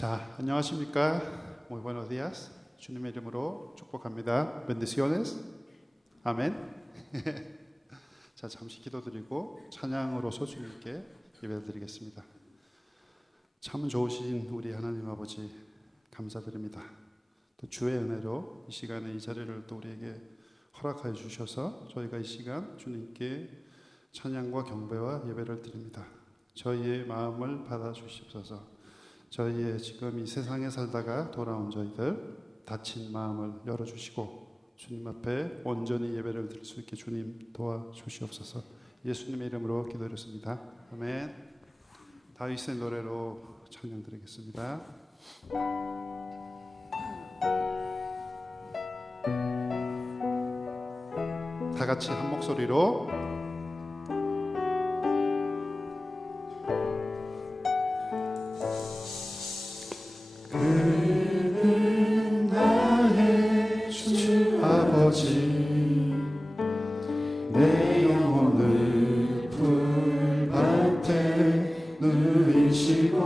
자, 안녕하십니까? Muy buenos días. 주님의 이름으로 축복합니다. Bendiciones. 아멘. 자, 잠시 기도드리고 찬양으로서 주님께 예배드리겠습니다. 참 좋으신 우리 하나님 아버지 감사드립니다. 또 주의 은혜로 이 시간에 이 자리를 또 우리에게 허락하여 주셔서 저희가 이 시간 주님께 찬양과 경배와 예배를 드립니다. 저희의 마음을 받아주시옵소서. 저희의 지금 이 세상에 살다가 돌아온 저희들 다친 마음을 열어주시고 주님 앞에 온전히 예배를 드릴 수 있게 주님 도와주시옵소서. 예수님의 이름으로 기도드렸습니다. 아멘. 다윗의 노래로 찬양 드리겠습니다. 다 같이 한 목소리로 내 영혼을 풀밭에 누이시고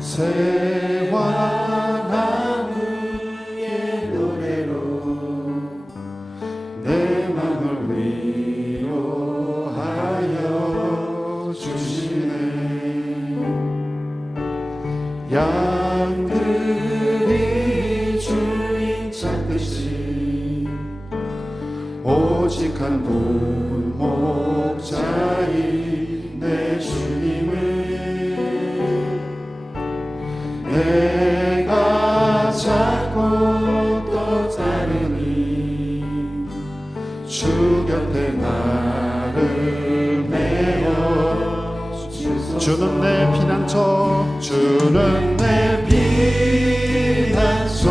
새와 나무의 노래로 내 맘을 위로하여 주시네. 양들이 주인 찾듯이 오직 한 분 목자인 내 주님을 내가 찾고 또 따르니 주 곁에 나를 메어 주소서. 주는 내 피난처, 주는 내 피난처,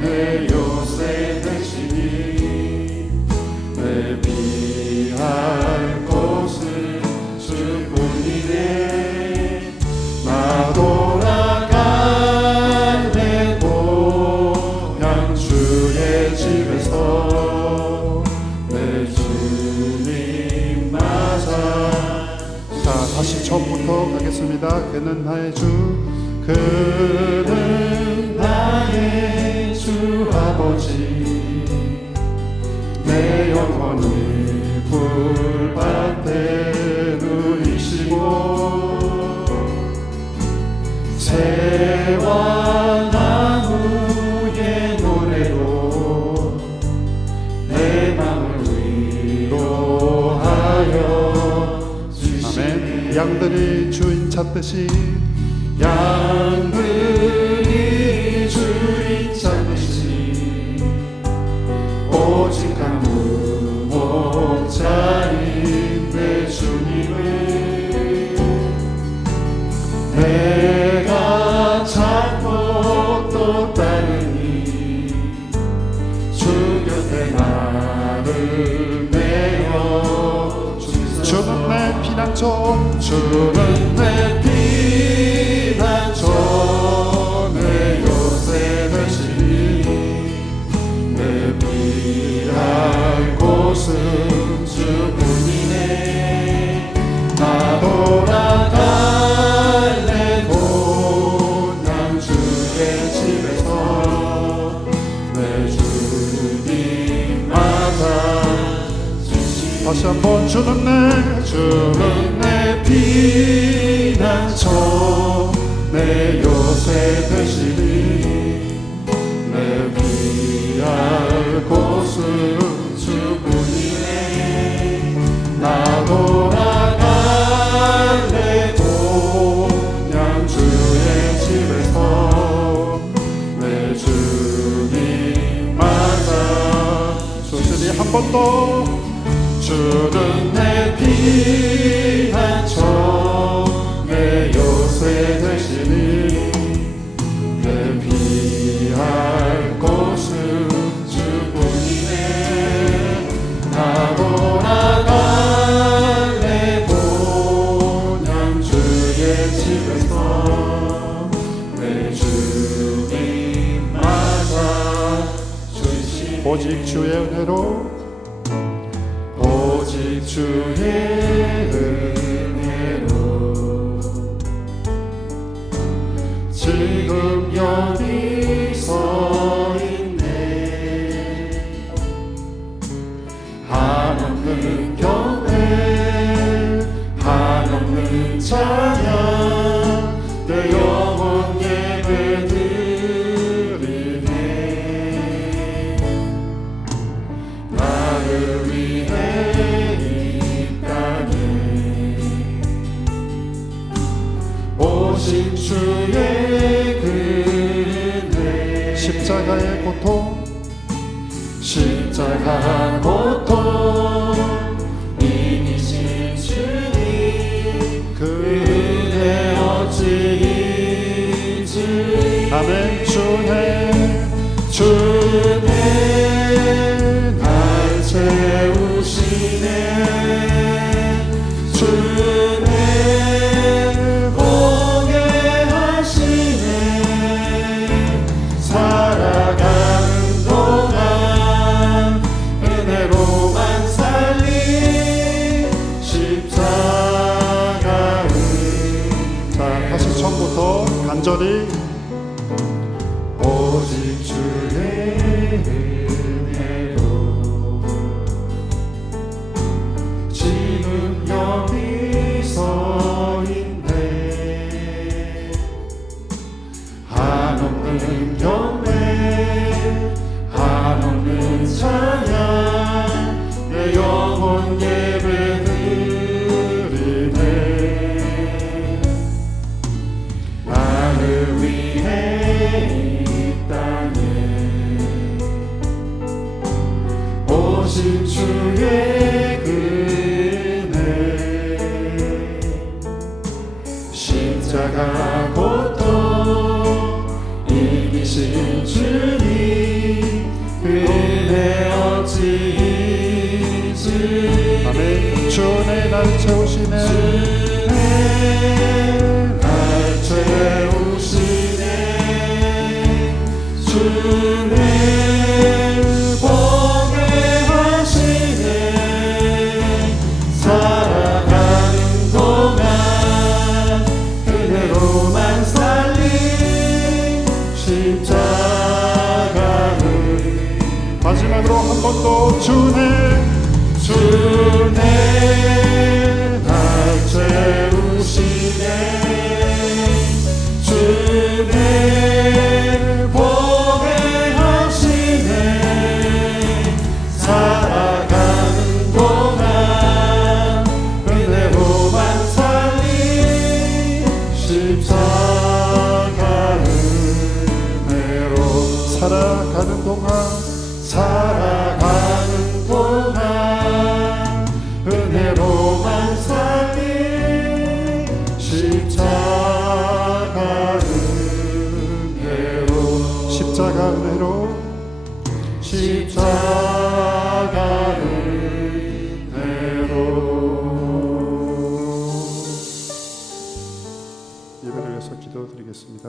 내 요새 되시니 내 피할 곳은 주뿐이네. 나 돌아갈래 고향 주의 집에서 내 주님 맞아. 자, 다시 처음부터 가겠습니다. 그는 나의 주, 그는 나의 주 아버지, 내 영혼을 풀밭에 누이시고 새와 나무의 노래로 내 맘을 위로하여 주시네. 양들이 주인 찾듯이 양들이 주인 찾듯이 오직 한 분 목자인 내 주님을 내가 찾고 또 따르니 주 곁에 나를 메어 주소서. 주는 내 피난처, 주는 내 피난처, 내 요새 되시니 내 피할 곳은 주뿐이네. 나 돌아갈래 고향 주의 집에서 내 주님 맞아 주시니. 다시 한번 주는 내 피난처, 내 요새 되시니 내 피할 곳은 주뿐이네. 나 돌아갈래 고향 주의 집에서 내 주님 맞아 주님이 한 번 더 주는 내 피난처, 내 요새 되시니 내 피할 곳은 주뿐이네. 나 돌아갈래 고향 주의 집에서 내 주님 맞아 주시니. 오직 주의 은혜로 오직 주의 은혜로 지금 여기 서 있네. 한없는 경배 한없는 찬양 내 영혼 예배 드리네. 나를 위해 이 땅에 오신 주의 은혜. 십자가의 고통 십자가 고통 이기신 주님 그 은혜 어찌 잊으리. 아멘. 주네 날 채우시네. 주네 보게 하시네. 살아가는 동안 은혜로만 살리 십자가를. 자, 다시 처음부터 간절히 오직 주의 은혜로 지금 여기 서 있네. 한없는 경배 한없는 찬양 내 영혼 예배 드리네. 나를 위해 이 땅에 오신 주의 은혜. 십자가 고통 이기신 주님 그 은혜 어찌 잊으리. 아멘. 주내 날 채우시네. 주네 날 채우시네. 주네 보게 하시네. 살아가는 동안 은혜로만 살리 십자가를. 마지막으로 한 번 더 주네 날 채우시네. 주네 보게 하시네. 살아가는 동안 은혜로만 살리 십자가를. 은혜로 살아가는 동안 살아가는 동안 은혜로만 살리 십자가 은혜로. 십자가 은혜로 십자가 은혜로. 예배를 위해서 기도드리겠습니다.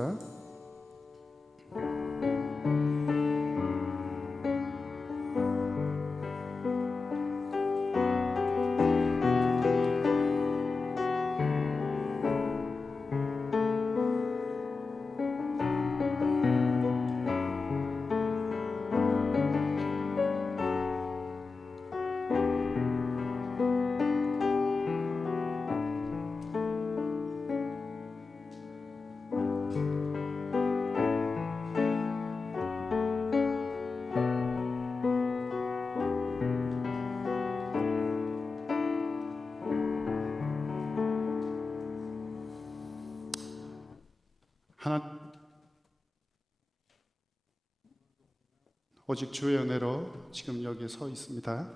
오직 주의 은혜로 지금 여기 서 있습니다.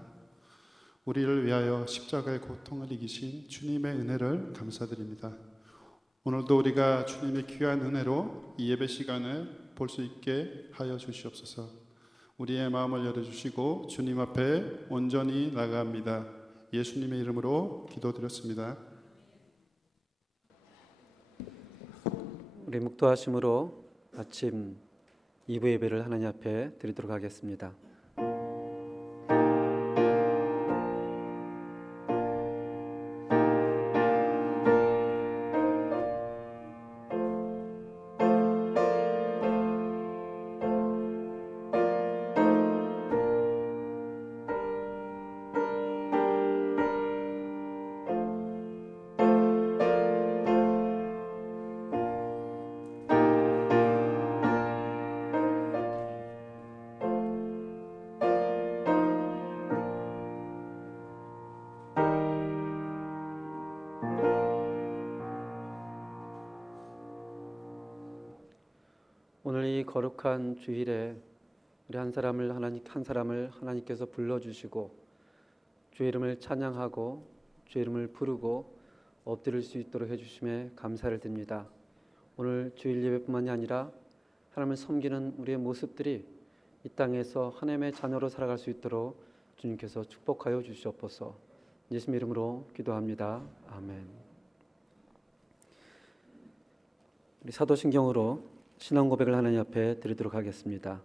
우리를 위하여 십자가의 고통을 이기신 주님의 은혜를 감사드립니다. 오늘도 우리가 주님의 귀한 은혜로 이 예배 시간을 볼 수 있게 하여 주시옵소서. 우리의 마음을 열어주시고 주님 앞에 온전히 나아갑니다. 예수님의 이름으로 기도드렸습니다. 우리 묵도하심으로 아침 2부 예배를 하나님 앞에 드리도록 하겠습니다. 오늘 이 거룩한 주일에 우리 한 사람을 하나님께서 불러주시고 주의 이름을 찬양하고 주의 이름을 부르고 엎드릴 수 있도록 해주심에 감사를 드립니다. 오늘 주일 예배뿐만이 아니라 하나님을 섬기는 우리의 모습들이 이 땅에서 하나님의 자녀로 살아갈 수 있도록 주님께서 축복하여 주시옵소서. 예수님 이름으로 기도합니다. 아멘. 우리 사도신경으로 신앙 고백을 하나님 앞에 드리도록 하겠습니다.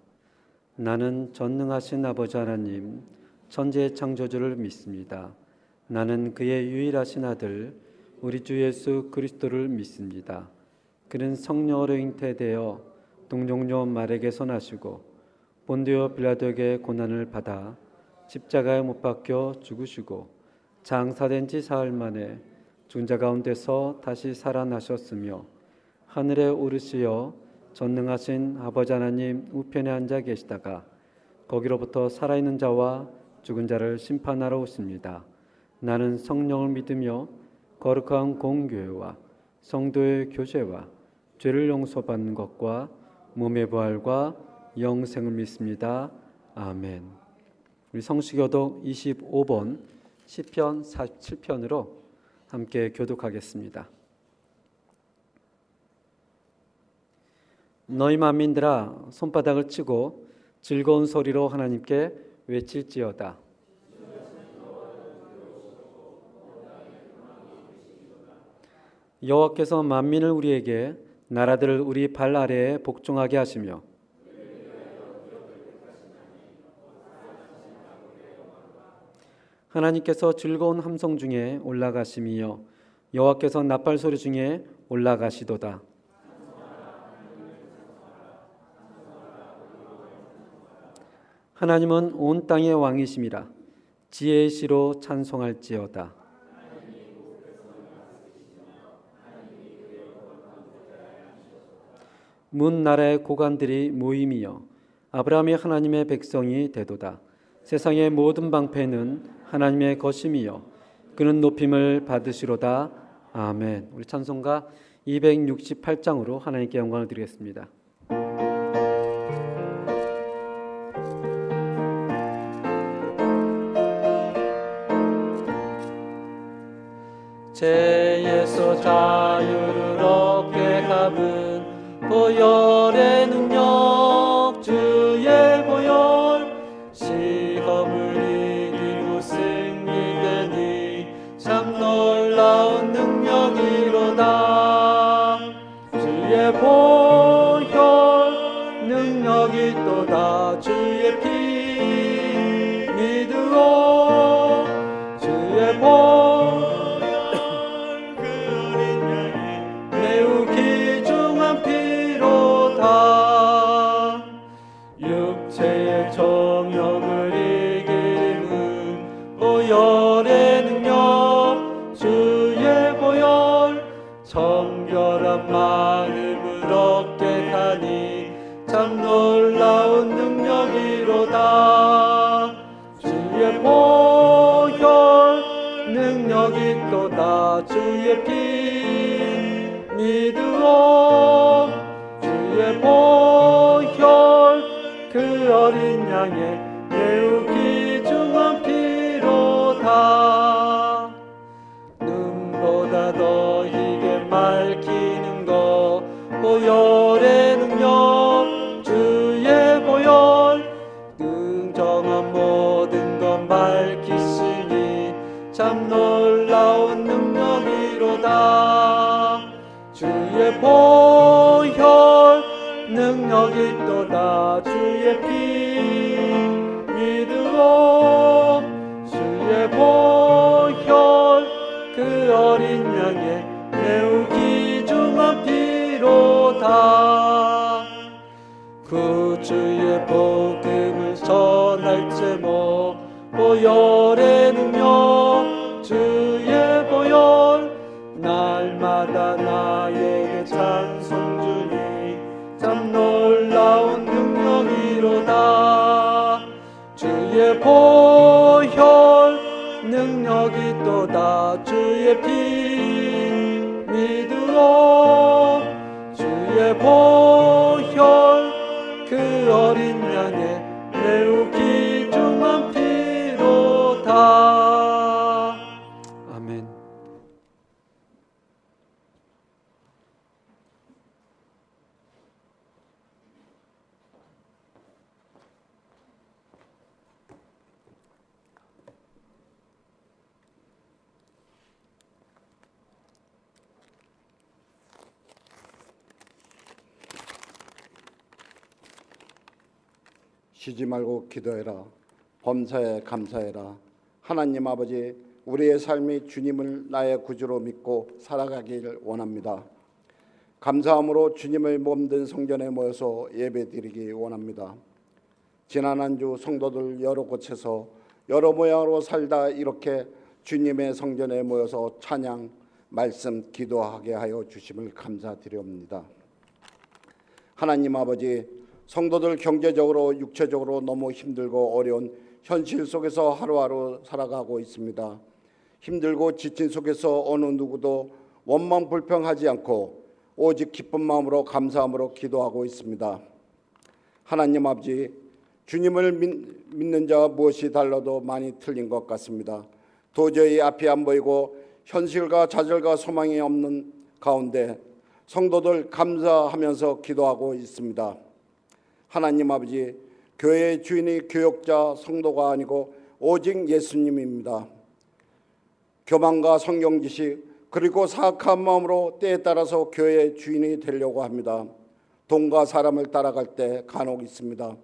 나는 전능하신 아버지 하나님 천지의 창조주를 믿습니다. 나는 그의 유일하신 아들 우리 주 예수 그리스도를 믿습니다. 그는 성령으로 잉태되어 동정녀 마리아에게서 나시고 본디오 빌라도에게 고난을 받아 십자가에 못 박혀 죽으시고 장사된 지 사흘 만에 죽은 자 가운데서 다시 살아나셨으며 하늘에 오르시어 전능하신 아버지 하나님 우편에 앉아 계시다가 거기로부터 살아있는 자와 죽은 자를 심판하러 오십니다. 나는 성령을 믿으며 거룩한 공교회와 성도의 교제와 죄를 용서받는 것과 몸의 부활과 영생을 믿습니다. 아멘. 우리 성시교독 25번 시편 47편으로 함께 교독하겠습니다. 너희 만민들아 손바닥을 치고 즐거운 소리로 하나님께 외칠지어다. 여호와께서 만민을 우리에게 나라들을 우리 발 아래에 복종하게 하시며 하나님께서 즐거운 함성 중에 올라가심이여 여호와께서 나팔 소리 중에 올라가시도다. 하나님은 온 땅의 왕이심이라 지혜의 시로 찬송할지어다. 문 나라의 고관들이 모임이여 아브라함의 하나님의 백성이 되도다. 세상의 모든 방패는 하나님의 것임이여 그는 높임을 받으시로다. 아멘. 우리 찬송가 268장으로 하나님께 영광을 드리겠습니다. 죄에서 자유를 얻게 함은 보혈의 능력 주의 보혈 시험을 이기고 승리되니 참 놀라운 능력이로다. 주의 보혈 능력이 또다. 주의 피 믿으오. 주의 보혈 육체의 정욕을 이기는 보혈의 능력 주의 보혈 정결한 마음을 얻게 하니 참 놀라운 능력이로다. 주의 보혈 능력이 또다. 주의 피 믿으오. 주의 보혈 그 어린 양의 매우 귀중한 피로다. 눈보다 더 희게 맑히는 것 보혈의 능력 주의 보혈 긍정한 모든 것 밝히시니 참 놀라운 능력이로다. 주의 보혈 능력이 또다. 주의 피 믿으오. 주의 보혈 그 어린 양의 매우 귀중한 피로다. 구주의 복음을 전할 제목 보혈의 능력 주의 보혈 날마다 나에게 찬송 주니 참 놀라운 능력이로다. 주의 보혈 능력이 또다. 주의 피 믿으오. 주의 보혈 쉬지 말고 기도해라. 범사에 감사해라. 하나님 아버지, 우리의 삶이 주님을 나의 구주로 믿고 살아가길 원합니다. 감사함으로 주님을 몸된 성전에 모여서 예배드리기 원합니다. 지난 한 주 성도들 여러 곳에서 여러 모양으로 살다 이렇게 주님의 성전에 모여서 찬양, 말씀, 기도하게 하여 주심을 감사드립니다. 하나님 아버지, 성도들 경제적으로 육체적으로 너무 힘들고 어려운 현실 속에서 하루하루 살아가고 있습니다. 힘들고 지친 속에서 어느 누구도 원망 불평하지 않고 오직 기쁜 마음으로 감사함으로 기도하고 있습니다. 하나님 아버지, 주님을 믿는 자와 무엇이 달라도 많이 틀린 것 같습니다. 도저히 앞이 안 보이고 현실과 좌절과 소망이 없는 가운데 성도들 감사하면서 기도하고 있습니다. 하나님 아버지, 교회의 주인이 교역자 성도가 아니고 오직 예수님입니다. 교만과 성경 지식 그리고 사악한 마음으로 때에 따라서 교회의 주인이 되려고 합니다. 돈과 사람을 따라갈 때 간혹 있습니다.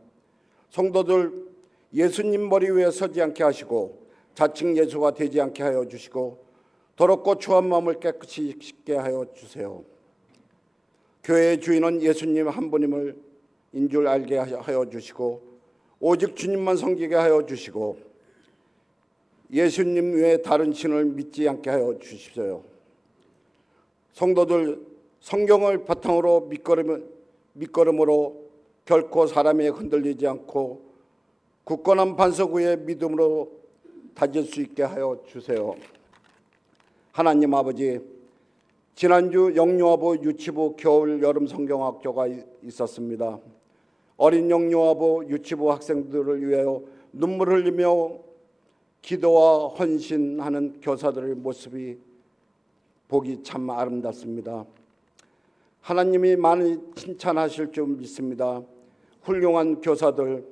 성도들 예수님 머리 위에 서지 않게 하시고 자칭 예수가 되지 않게 하여 주시고 더럽고 추한 마음을 깨끗이 씻게 하여 주세요. 교회의 주인은 예수님 한 분임을 인줄 알게 하여 주시고 오직 주님만 섬기게 하여 주시고 예수님 외에 다른 신을 믿지 않게 하여 주십시오. 성도들 성경을 바탕으로 밑거름으로 결코 사람에 흔들리지 않고 굳건한 반석 위에 믿음으로 다질 수 있게 하여 주세요. 하나님 아버지, 지난주 영유아부 유치부 겨울 여름 성경학교가 있었습니다. 어린 영유아부 유치부 학생들을 위하여 눈물 흘리며 기도와 헌신하는 교사들의 모습이 보기 참 아름답습니다. 하나님이 많이 칭찬하실 줄 믿습니다. 훌륭한 교사들,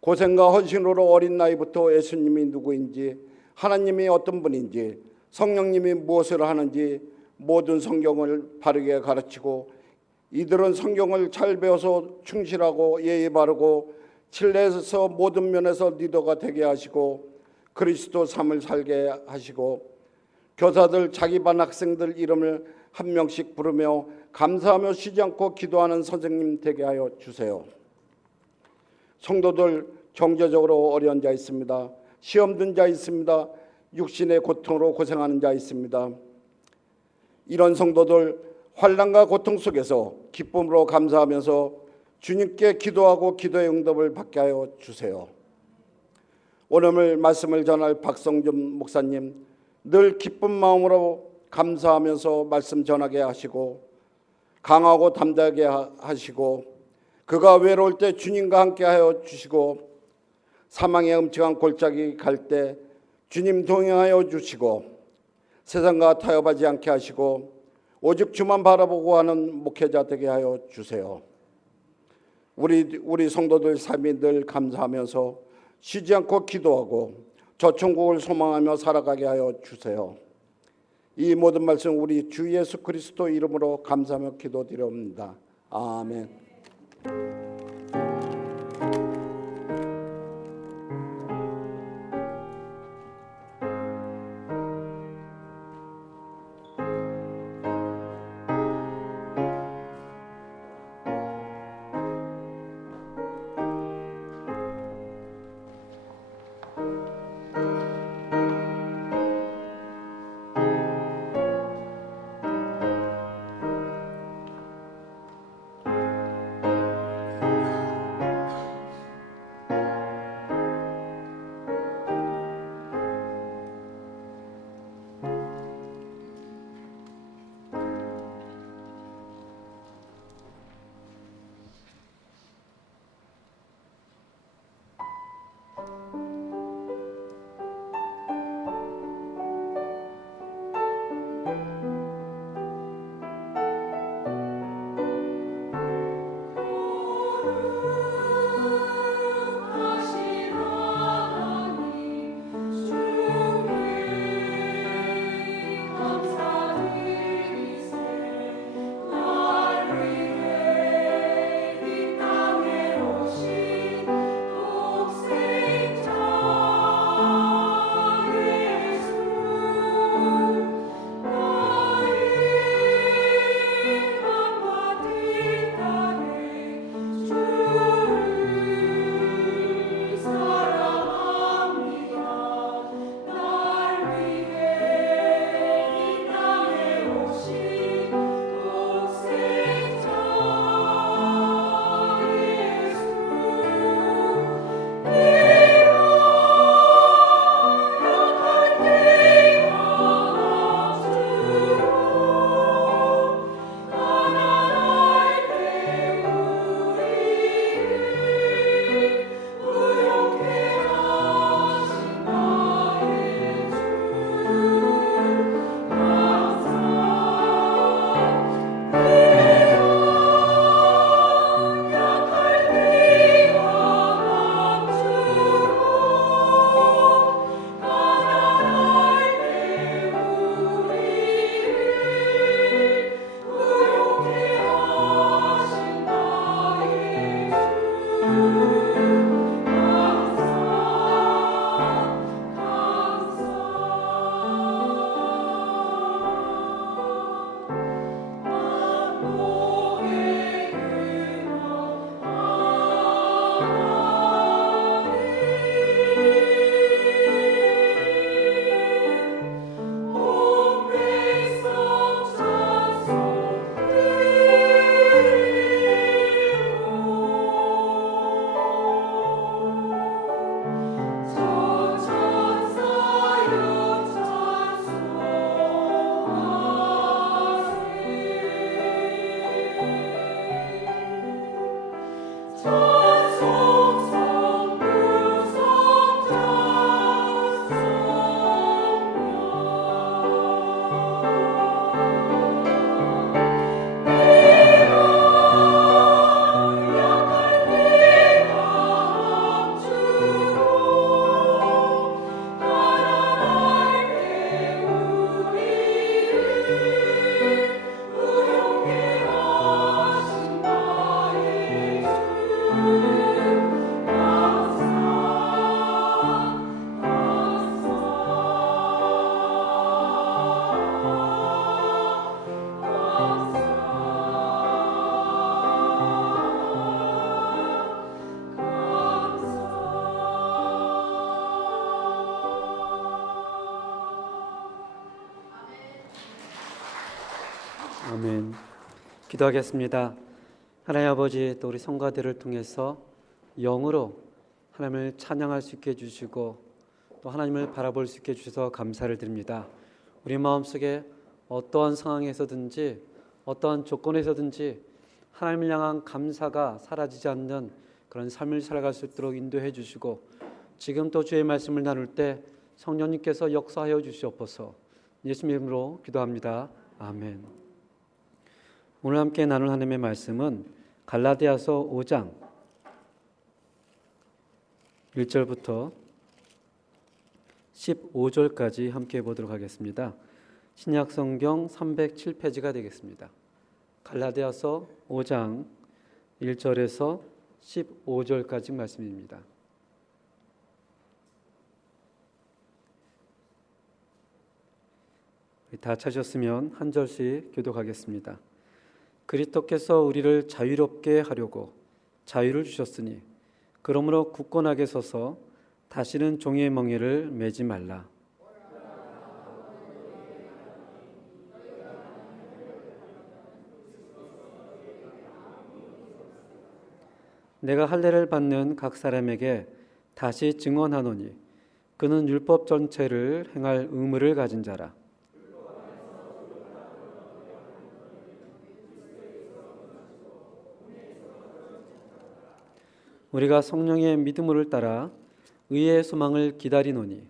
고생과 헌신으로 어린 나이부터 예수님이 누구인지, 하나님이 어떤 분인지, 성령님이 무엇을 하는지 모든 성경을 바르게 가르치고 이들은 성경을 잘 배워서 충실하고 예의 바르고 진리에서 모든 면에서 리더가 되게 하시고 그리스도 삶을 살게 하시고 교사들 자기 반 학생들 이름을 한 명씩 부르며 감사하며 쉬지 않고 기도하는 선생님 되게 하여 주세요. 성도들 경제적으로 어려운 자 있습니다. 시험 든 자 있습니다. 육신의 고통으로 고생하는 자 있습니다. 이런 성도들 환난과 고통 속에서 기쁨으로 감사하면서 주님께 기도하고 기도의 응답을 받게 하여 주세요. 오늘 말씀을 전할 박성준 목사님, 늘 기쁜 마음으로 감사하면서 말씀 전하게 하시고 강하고 담대하게 하시고 그가 외로울 때 주님과 함께 하여 주시고 사망의 음침한 골짜기 갈 때 주님 동행하여 주시고 세상과 타협하지 않게 하시고 오직 주만 바라보고 하는 목회자 되게 하여 주세요. 우리 성도들 삶이 늘 감사하면서 쉬지 않고 기도하고 저 천국을 소망하며 살아가게 하여 주세요. 이 모든 말씀 우리 주 예수 그리스도 이름으로 감사하며 기도드립니다. 아멘. 아멘. 기도하겠습니다. 하나님 아버지, 또 우리 성가대를 통해서 영으로 하나님을 찬양할 수 있게 해주시고 또 하나님을 바라볼 수 있게 해주셔서 감사를 드립니다. 우리 마음속에 어떠한 상황에서든지 어떠한 조건에서든지 하나님을 향한 감사가 사라지지 않는 그런 삶을 살아갈 수 있도록 인도해 주시고, 지금 또 주의 말씀을 나눌 때 성령님께서 역사하여 주시옵소서. 예수님 이름으로 기도합니다. 아멘. 오늘 함께 나눌 하나님의 말씀은 갈라디아서 5장 1절부터 15절까지 함께 보도록 하겠습니다. 신약성경 307페이지가 되겠습니다. 갈라디아서 5장 1절에서 15절까지 말씀입니다. 다 찾으셨으면 한 절씩 교독하겠습니다. 그리스도께서 우리를 자유롭게 하려고 자유를 주셨으니 그러므로 굳건하게 서서 다시는 종의 멍에를 매지 말라. 내가 할례를 받는 각 사람에게 다시 증언하노니 그는 율법 전체를 행할 의무를 가진 자라. 우리가 성령의 믿음을 따라 의의 소망을 기다리노니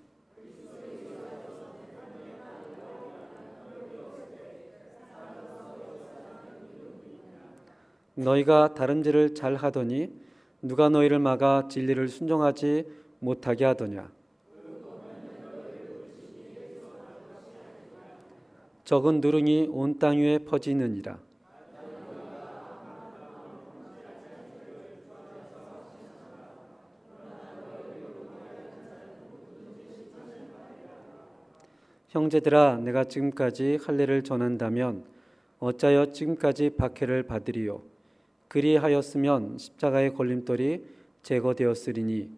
너희가 다른 일을 잘 하더니 누가 너희를 막아 진리를 순종하지 못하게 하더냐. 적은 누룽이 온 땅 위에 퍼지느니라. 형제들아, 내가 지금까지 할례를 전한다면 어찌하여 지금까지 박해를 받으리요. 그리하였으면 십자가의 걸림돌이 제거되었으리니.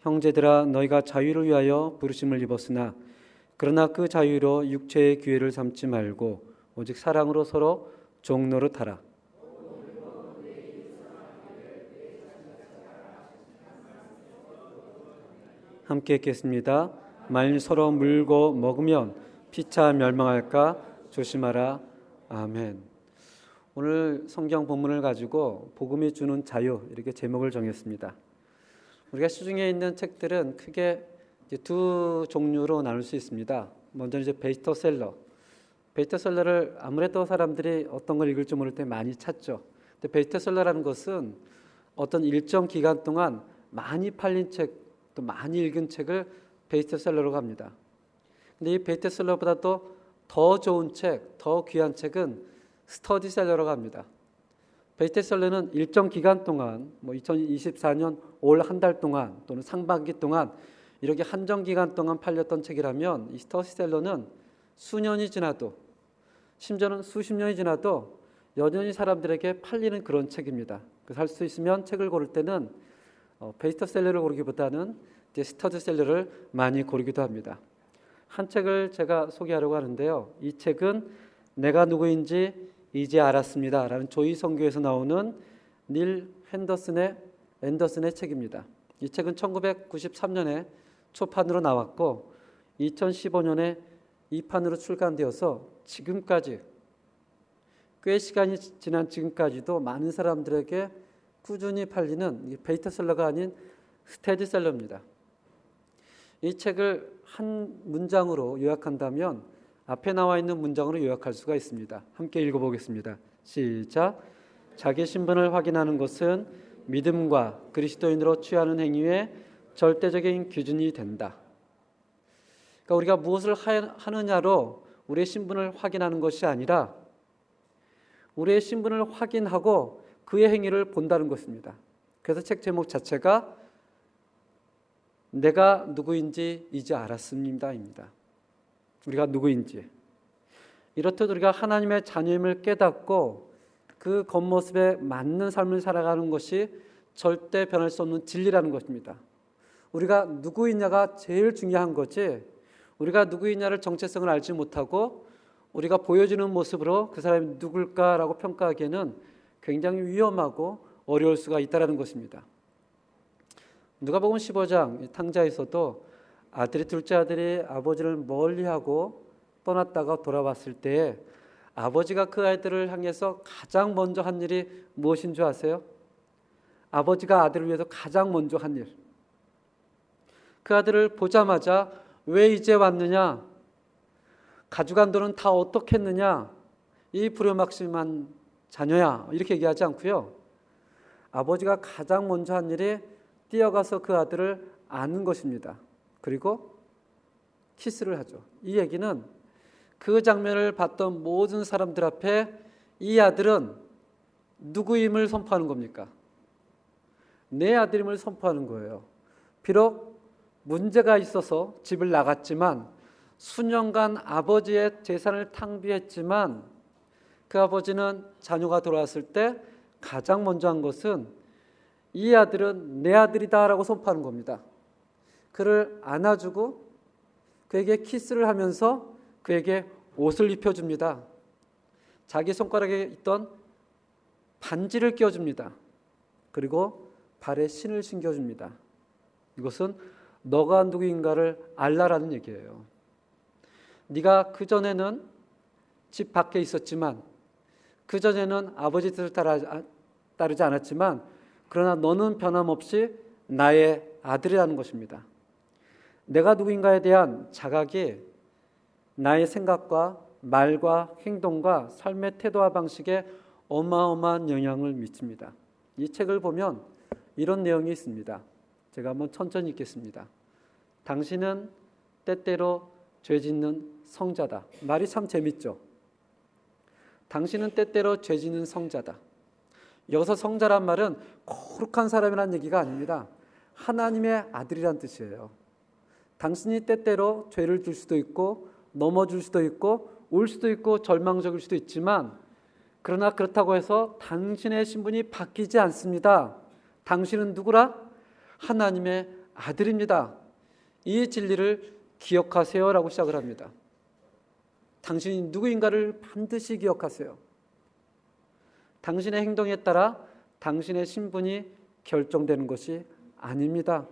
형제들아, 너희가 자유를 위하여 부르심을 입었으나 그러나 그 자유로 육체의 기회를 삼지 말고 오직 사랑으로 서로 종노릇하라. 함께 읽겠습니다. 만일 서로 물고 먹으면 피차 멸망할까 조심하라. 아멘. 오늘 성경 본문을 가지고 복음이 주는 자유, 이렇게 제목을 정했습니다. 우리가 시중에 있는 책들은 크게 두 종류로 나눌 수 있습니다. 먼저 이제 베스트셀러. 베스트셀러를 아무래도 사람들이 어떤 걸 읽을지 모를 때 많이 찾죠. 근데 베스트셀러라는 것은 어떤 일정 기간 동안 많이 팔린 책, 또 많이 읽은 책을 베스트셀러라고 합니다. 근데 이 베스트셀러보다도 더 좋은 책, 더 귀한 책은 스터디셀러라고 합니다. 베스트셀러는 일정 기간 동안, 2024년 올 한 달 동안 또는 상반기 동안 이렇게 한정 기간 동안 팔렸던 책이라면, 이 스터디셀러는 수년이 지나도, 심지어는 수십 년이 지나도 여전히 사람들에게 팔리는 그런 책입니다. 그래서 할 수 있으면 책을 고를 때는 베스트셀러를 고르기보다는 이제 스터디셀러를 많이 고르기도 합니다. 한 책을 제가 소개하려고 하는데요. 이 책은 내가 누구인지 이제 알았습니다 라는 조이 선교에서 나오는 닐 앤더슨의 책입니다. 이 책은 1993년에 초판으로 나왔고 2015년에 2판으로 출간되어서 지금까지, 꽤 시간이 지난 지금까지도 많은 사람들에게 꾸준히 팔리는 베스트셀러가 아닌 스테디셀러입니다. 이 책을 한 문장으로 요약한다면 앞에 나와 있는 문장으로 요약할 수가 있습니다. 함께 읽어보겠습니다. 시작. 자기 신분을 확인하는 것은 믿음과 그리스도인으로 취하는 행위의 절대적인 기준이 된다. 그러니까 우리가 무엇을 하느냐로 우리의 신분을 확인하는 것이 아니라 우리의 신분을 확인하고 그의 행위를 본다는 것입니다. 그래서 책 제목 자체가 내가 누구인지 이제 알았습니다입니다. 우리가 누구인지. 이렇듯 우리가 하나님의 자녀임을 깨닫고 그 겉모습에 맞는 삶을 살아가는 것이 절대 변할 수 없는 진리라는 것입니다. 우리가 누구이냐가 제일 중요한 거지, 우리가 누구이냐를 정체성을 알지 못하고 우리가 보여주는 모습으로 그 사람이 누굴까라고 평가하기에는 굉장히 위험하고 어려울 수가 있다는 것입니다. 누가복음 15장 탕자에서도 둘째 아들이 아버지를 멀리하고 떠났다가 돌아왔을 때 아버지가 그 아이들을 향해서 가장 먼저 한 일이 무엇인 줄 아세요? 아버지가 아들을 위해서 가장 먼저 한 일. 그 아들을 보자마자 왜 이제 왔느냐? 가져간 돈은 다 어떻게 했느냐? 이 불효막심한 자녀야. 이렇게 얘기하지 않고요. 아버지가 가장 먼저 한 일이 뛰어가서 그 아들을 안는 것입니다. 그리고 키스를 하죠. 이 얘기는 그 장면을 봤던 모든 사람들 앞에 이 아들은 누구임을 선포하는 겁니까? 내 아들임을 선포하는 거예요. 비록 문제가 있어서 집을 나갔지만 수년간 아버지의 재산을 탕비했지만 그 아버지는 자녀가 돌아왔을 때 가장 먼저 한 것은 이 아들은 내 아들이다라고 선포하는 겁니다. 그를 안아주고 그에게 키스를 하면서 그에게 옷을 입혀줍니다. 자기 손가락에 있던 반지를 껴줍니다. 그리고 발에 신을 신겨줍니다. 이것은 너가 누구인가를 알라라는 얘기예요. 네가 그전에는 집 밖에 있었지만 그전에는 아버지 뜻을 따르지 않았지만 그러나 너는 변함없이 나의 아들이라는 것입니다. 내가 누구인가에 대한 자각이 나의 생각과 말과 행동과 삶의 태도와 방식에 어마어마한 영향을 미칩니다. 이 책을 보면 이런 내용이 있습니다. 제가 한번 천천히 읽겠습니다. 당신은 때때로 죄 짓는 성자다. 말이 참 재밌죠. 당신은 때때로 죄 짓는 성자다. 여기서 성자란 말은 거룩한 사람이라는 얘기가 아닙니다. 하나님의 아들이란 뜻이에요. 당신이 때때로 죄를 질 수도 있고 넘어질 수도 있고 울 수도 있고 절망적일 수도 있지만 그러나 그렇다고 해서 당신의 신분이 바뀌지 않습니다. 당신은 누구라? 하나님의 아들입니다. 이 진리를 기억하세요라고 시작을 합니다. 당신이 누구인가를 반드시 기억하세요. 당신의 행동에 따라 당신의 신분이 결정되는 것이 아닙니다.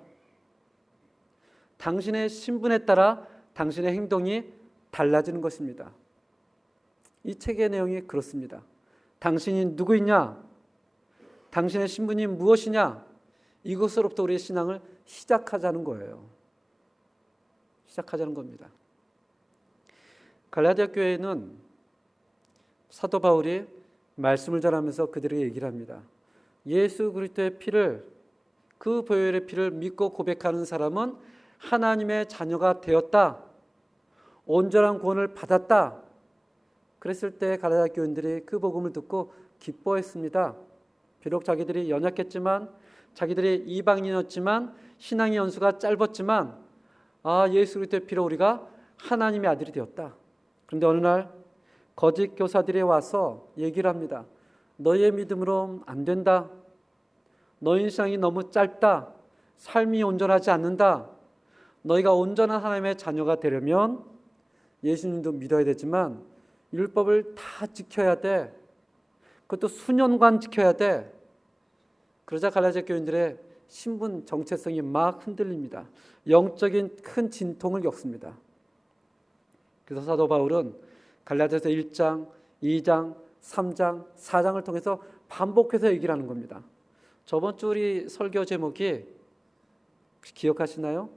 당신의 신분에 따라 당신의 행동이 달라지는 것입니다. 이 책의 내용이 그렇습니다. 당신이 누구이냐? 당신의 신분이 무엇이냐? 이것으로부터 우리의 신앙을 시작하자는 거예요. 시작하자는 겁니다. 갈라디아 교회는 사도 바울이 말씀을 전하면서 그들에게 얘기를 합니다. 예수 그리스도의 피를, 그 보혈의 피를 믿고 고백하는 사람은 하나님의 자녀가 되었다. 온전한 구원을 받았다. 그랬을 때 갈라디아 교인들이 그 복음을 듣고 기뻐했습니다. 비록 자기들이 연약했지만, 자기들이 이방인이었지만, 신앙의 연수가 짧았지만, 예수 그리스도의 피로 우리가 하나님의 아들이 되었다. 그런데 어느 날 거짓 교사들이 와서 얘기를 합니다. 너희의 믿음으로 안 된다. 너희 신앙이 너무 짧다. 삶이 온전하지 않는다. 너희가 온전한 하나님의 자녀가 되려면 예수님도 믿어야 되지만 율법을 다 지켜야 돼. 그것도 수년간 지켜야 돼. 그러자 갈라디아 교인들의 신분 정체성이 막 흔들립니다. 영적인 큰 진통을 겪습니다. 그래서 사도 바울은 갈라디아서 1장, 2장, 3장, 4장을 통해서 반복해서 얘기를 하는 겁니다. 저번 주 우리 설교 제목이 기억하시나요?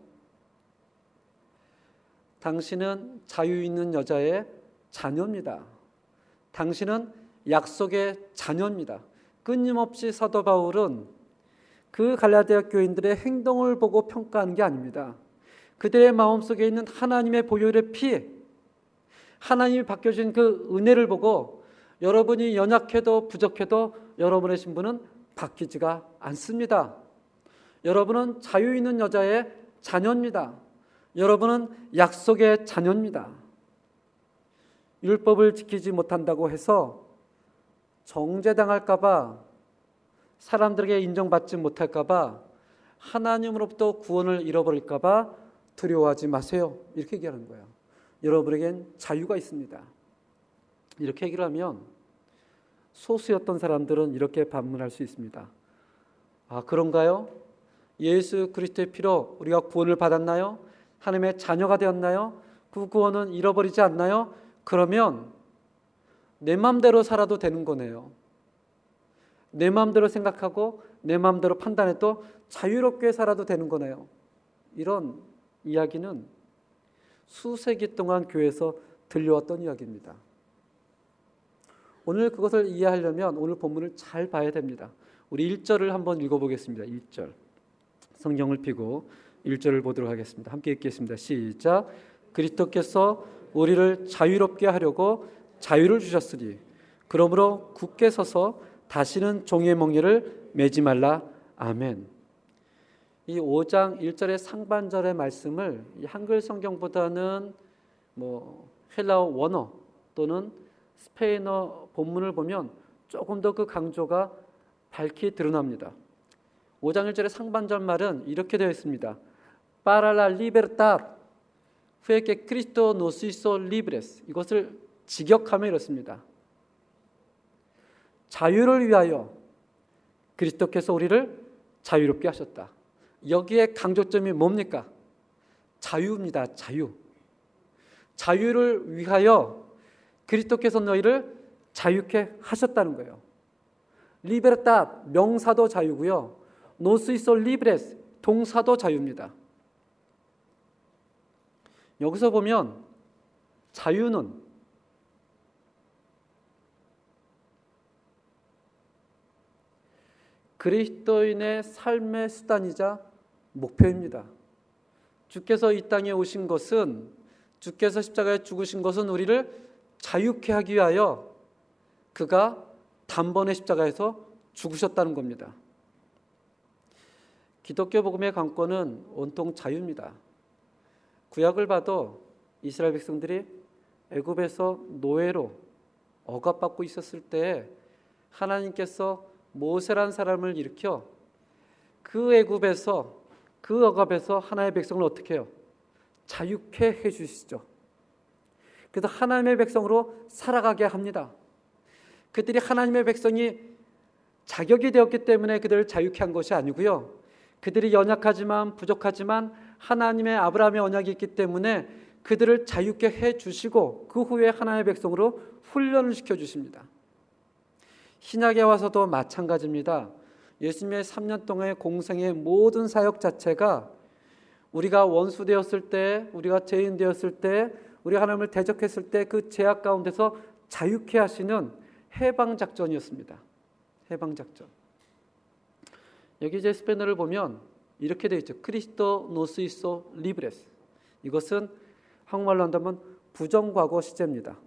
당신은 자유 있는 여자의 자녀입니다. 당신은 약속의 자녀입니다. 끊임없이 사도 바울은 그 갈라디아 교인들의 행동을 보고 평가하는 게 아닙니다. 그들의 마음속에 있는 하나님의 보혈의 피, 하나님이 바뀌어진 그 은혜를 보고 여러분이 연약해도 부족해도 여러분의 신분은 바뀌지가 않습니다. 여러분은 자유 있는 여자의 자녀입니다. 여러분은 약속의 자녀입니다. 율법을 지키지 못한다고 해서 정죄당할까 봐, 사람들에게 인정받지 못할까 봐, 하나님으로부터 구원을 잃어버릴까 봐 두려워하지 마세요. 이렇게 얘기하는 거예요. 여러분에겐 자유가 있습니다. 이렇게 얘기를 하면 소수였던 사람들은 이렇게 반문할 수 있습니다. 아, 그런가요? 예수 그리스도의 피로 우리가 구원을 받았나요? 하나님의 자녀가 되었나요? 그 구원은 잃어버리지 않나요? 그러면 내 마음대로 살아도 되는 거네요. 내 마음대로 생각하고 내 마음대로 판단해도 자유롭게 살아도 되는 거네요. 이런 이야기는 수세기 동안 교회에서 들려왔던 이야기입니다. 오늘 그것을 이해하려면 오늘 본문을 잘 봐야 됩니다. 우리 1절을 한번 읽어보겠습니다. 1절 성경을 펴고 1절을 보도록 하겠습니다. 함께 읽겠습니다. 시작. 그리스도께서 우리를 자유롭게 하려고 자유를 주셨으니 그러므로 굳게 서서 다시는 종의 멍에를 매지 말라. 아멘. 이 5장 1절의 상반절의 말씀을 이 한글 성경보다는 헬라어 원어 또는 스페인어 본문을 보면 조금 더 그 강조가 밝히 드러납니다. 5장 1절의 상반절 말은 이렇게 되어 있습니다. Para la libertad fue que Cristo nos hizo libres. 이것을 직역하면 이렇습니다. 자유를 위하여 그리스도께서 우리를 자유롭게 하셨다. 여기에 강조점이 뭡니까? 자유입니다. 자유. 자유를 위하여 그리스도께서 너희를 자유케 하셨다는 거예요. 리베르타 명사도 자유고요. nos hizo libres 동사도 자유입니다. 여기서 보면 자유는 그리스도인의 삶의 수단이자 목표입니다. 주께서 이 땅에 오신 것은, 주께서 십자가에 죽으신 것은 우리를 자유케 하기 위하여 그가 단번에 십자가에서 죽으셨다는 겁니다. 기독교 복음의 관건은 온통 자유입니다. 구약을 봐도 이스라엘 백성들이 애굽에서 노예로 억압받고 있었을 때 하나님께서 모세란 사람을 일으켜 그 애굽에서, 그 억압에서 하나님의 백성을 어떻게 해요? 자유케 해주시죠. 그래서 하나님의 백성으로 살아가게 합니다. 그들이 하나님의 백성이 자격이 되었기 때문에 그들을 자유케 한 것이 아니고요. 그들이 연약하지만 부족하지만 하나님의 아브라함의 언약이 있기 때문에 그들을 자유케 해주시고 그 후에 하나님의 백성으로 훈련을 시켜주십니다. 신약에 와서도 마찬가지입니다. 예수님의 3년 동안의 공생의 모든 사역 자체가 우리가 원수 되었을 때, 우리가 죄인 되었을 때, 우리가 하나님을 대적했을 때 그 죄악 가운데서 자유케 하시는 해방작전이었습니다. 해방작전. 여기 이제 스페인어를 보면 이렇게 되어 있죠. 크리스토 노스 이소 리브레스. 이것은 한국말로 한다면 부정과거 시제입니다.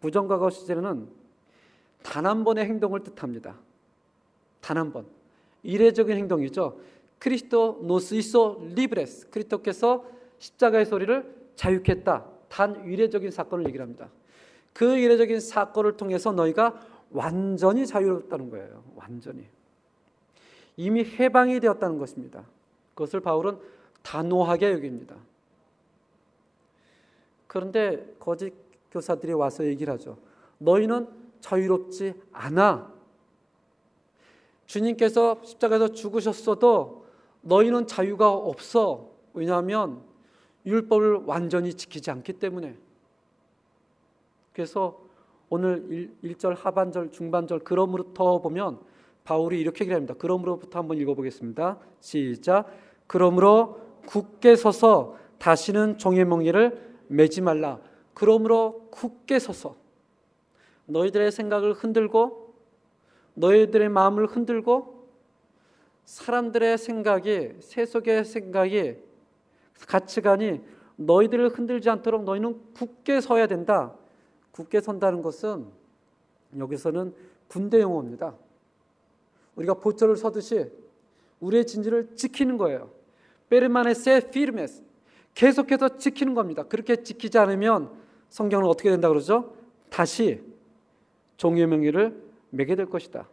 부정과거 시제는 단 한 번의 행동을 뜻합니다. 단 한 번. 이례적인 행동이죠. 크리스토 노스 이소 리브레스. 그리스도께서 십자가의 소리를 자유케 했다. 단 이례적인 사건을 얘기를 합니다. 그 이례적인 사건을 통해서 너희가 완전히 자유롭다는 거예요. 완전히. 이미 해방이 되었다는 것입니다. 그것을 바울은 단호하게 여깁니다. 그런데 거짓 교사들이 와서 얘기를 하죠. 너희는 자유롭지 않아. 주님께서 십자가에서 죽으셨어도 너희는 자유가 없어. 왜냐하면 율법을 완전히 지키지 않기 때문에. 그래서 오늘 1절 하반절 중반절 그러므로부터 보면 바울이 이렇게 얘기를 합니다. 그러므로부터 한번 읽어보겠습니다. 시작. 그러므로 굳게 서서 다시는 종의 멍에를 매지 말라. 그러므로 굳게 서서 너희들의 생각을 흔들고 너희들의 마음을 흔들고 사람들의 생각이, 세속의 생각이, 가치관이 너희들을 흔들지 않도록 너희는 굳게 서야 된다. 굳게 선다는 것은 여기서는 군대 용어입니다. 우리가 보초를 서듯이 우리의 진지를 지키는 거예요. Permanece firmes. 계속해서 지키는 겁니다. 그렇게 지키지 않으면 성경은 어떻게 된다 그러죠? 다시 종의 명예를 매게 될 것이다.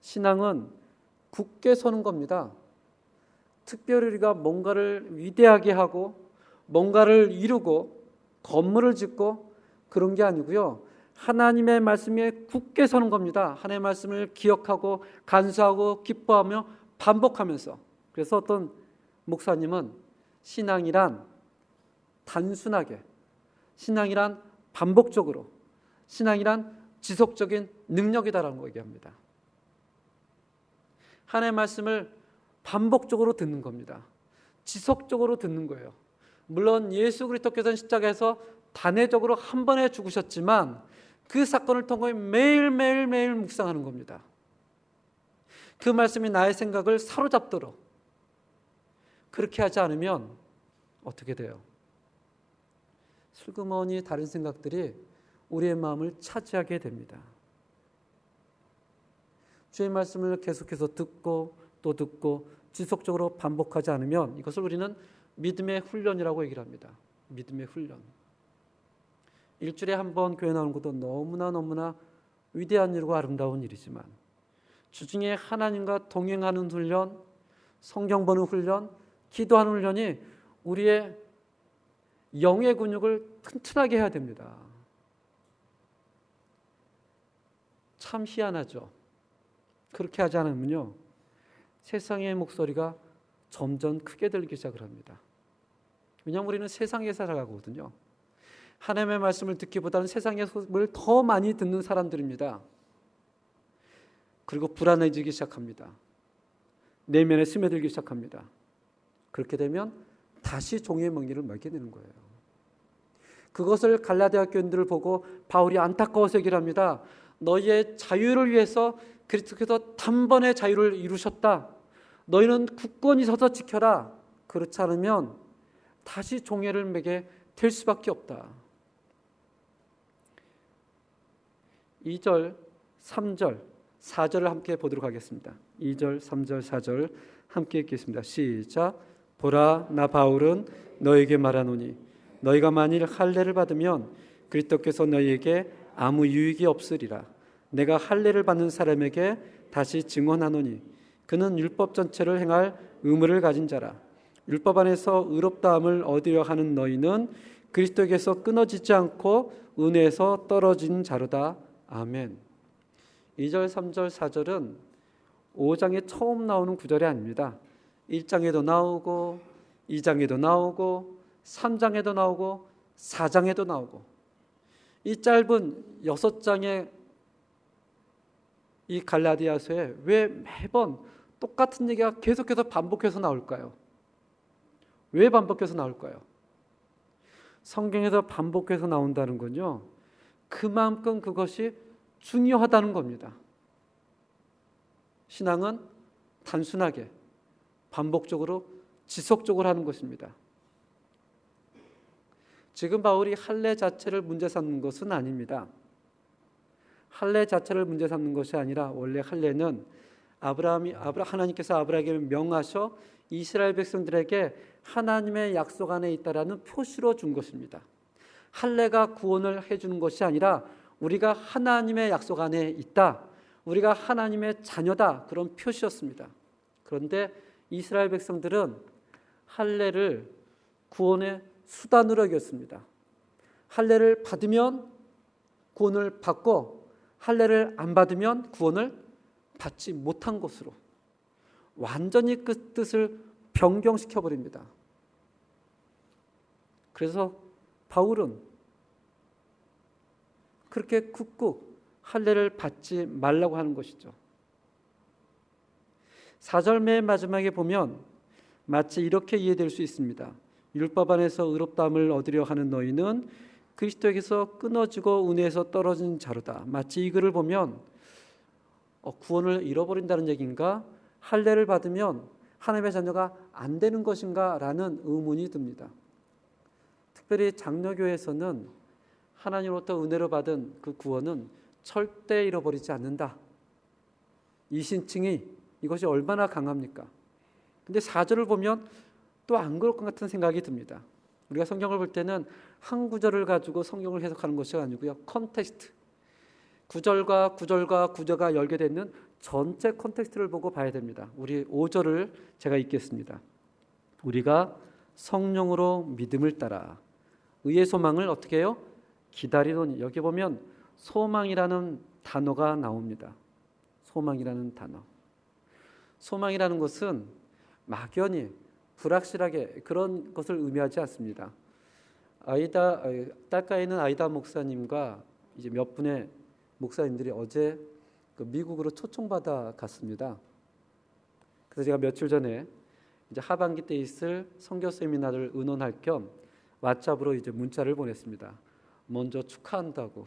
신앙은 굳게 서는 겁니다. 특별히 우리가 뭔가를 위대하게 하고 뭔가를 이루고 건물을 짓고 그런 게 아니고요. 하나님의 말씀에 굳게 서는 겁니다. 하나님의 말씀을 기억하고 간수하고 기뻐하며 반복하면서. 그래서 어떤 목사님은 신앙이란 단순하게, 신앙이란 반복적으로, 신앙이란 지속적인 능력이다라는 거 얘기합니다. 하나님의 말씀을 반복적으로 듣는 겁니다. 지속적으로 듣는 거예요. 물론 예수 그리스도께서는 십자가에서 단회적으로 한 번에 죽으셨지만 그 사건을 통해 매일매일 묵상하는 겁니다. 그 말씀이 나의 생각을 사로잡도록. 그렇게 하지 않으면 어떻게 돼요? 슬그머니 다른 생각들이 우리의 마음을 차지하게 됩니다. 주의 말씀을 계속해서 듣고 또 듣고 지속적으로 반복하지 않으면 이것을 우리는 믿음의 훈련이라고 얘기를 합니다. 믿음의 훈련. 일주일에 한 번 교회 나오는 것도 너무나 위대한 일이고 아름다운 일이지만 주중에 하나님과 동행하는 훈련, 성경 보는 훈련, 기도하는 훈련이 우리의 영의 근육을 튼튼하게 해야 됩니다. 참 희한하죠. 그렇게 하지 않으면요, 세상의 목소리가 점점 크게 들리기 시작을 합니다. 왜냐하면 우리는 세상에 살아가거든요. 하나님의 말씀을 듣기보다는 세상의 소음을 더 많이 듣는 사람들입니다. 그리고 불안해지기 시작합니다. 내면에 스며들기 시작합니다. 그렇게 되면 다시 종의 멍에를 멀게 되는 거예요. 그것을 갈라디아 교인들을 보고 바울이 안타까워서 얘기를 합니다. 너희의 자유를 위해서 그리스도께서 단번에 자유를 이루셨다. 너희는 굳건히 서서 지켜라. 그렇지 않으면 다시 종회를 매게 될 수밖에 없다. 2절, 3절, 4절을 함께 보도록 하겠습니다. 2절, 3절, 4절 함께 읽겠습니다. 시작. 보라, 나 바울은 너에게 말하노니 너희가 만일 할례를 받으면 그리스도께서 너희에게 아무 유익이 없으리라. 내가 할례를 받는 사람에게 다시 증언하노니 그는 율법 전체를 행할 의무를 가진 자라. 율법 안에서 의롭다함을 얻으려 하는 너희는 그리스도에게서 끊어지지 않고 은혜에서 떨어진 자로다. 아멘. 2절, 3절, 4절은 5장에 처음 나오는 구절이 아닙니다. 1장에도 나오고 2장에도 나오고 3장에도 나오고 4장에도 나오고 이 짧은 6장의 이 갈라디아서에 왜 매번 똑같은 얘기가 계속해서 반복해서 나올까요? 왜 반복해서 나올까요? 성경에서 반복해서 나온다는 건요, 그만큼 그것이 중요하다는 겁니다. 신앙은 단순하게 반복적으로 지속적으로 하는 것입니다. 지금 바울이 할례 자체를 문제 삼는 것은 아닙니다. 할례 자체를 문제 삼는 것이 아니라 원래 할례는 하나님께서 아브라함에게 명하셔 이스라엘 백성들에게 하나님의 약속 안에 있다라는 표시로 준 것입니다. 할례가 구원을 해주는 것이 아니라 우리가 하나님의 약속 안에 있다, 우리가 하나님의 자녀다, 그런 표시였습니다. 그런데 이스라엘 백성들은 할례를 구원의 수단으로 여겼습니다. 할례를 받으면 구원을 받고 할례를 안 받으면 구원을 받지 못한 것으로 완전히 그 뜻을 변경시켜 버립니다. 그래서 바울은 그렇게 굳고 할례를 받지 말라고 하는 것이죠. 4절 맨 마지막에 보면 마치 이렇게 이해될 수 있습니다. 율법 안에서 의롭다함을 얻으려 하는 너희는 그리스도에게서 끊어지고 은혜에서 떨어진 자로다. 마치 이 글을 보면 구원을 잃어버린다는 얘기인가? 할례를 받으면 하나님의 자녀가 안 되는 것인가? 라는 의문이 듭니다. 특별히 장로교에서는 하나님으로부터 은혜로 받은 그 구원은 절대 잃어버리지 않는다. 이 신칭이 이것이 얼마나 강합니까? 근데 4절을 보면 또 안 그럴 것 같은 생각이 듭니다. 우리가 성경을 볼 때는 한 구절을 가지고 성경을 해석하는 것이 아니고요, 컨텍스트, 구절과 구절가 열게 되는 전체 컨텍스트를 보고 봐야 됩니다. 우리 5절을 제가 읽겠습니다. 우리가 성령으로 믿음을 따라 의의 소망을 어떻게 해요? 기다리더니, 여기 보면 소망이라는 단어가 나옵니다. 소망이라는 단어. 소망이라는 것은 막연히 불확실하게 그런 것을 의미하지 않습니다. 딸가에 있는 아이다 목사님과 이제 몇 분의 목사님들이 어제 그 미국으로 초청받아 갔습니다. 그래서 제가 며칠 전에 이제 하반기 때 있을 선교 세미나를 의논할 겸 왓츠업으로 이제 문자를 보냈습니다. 먼저 축하한다고,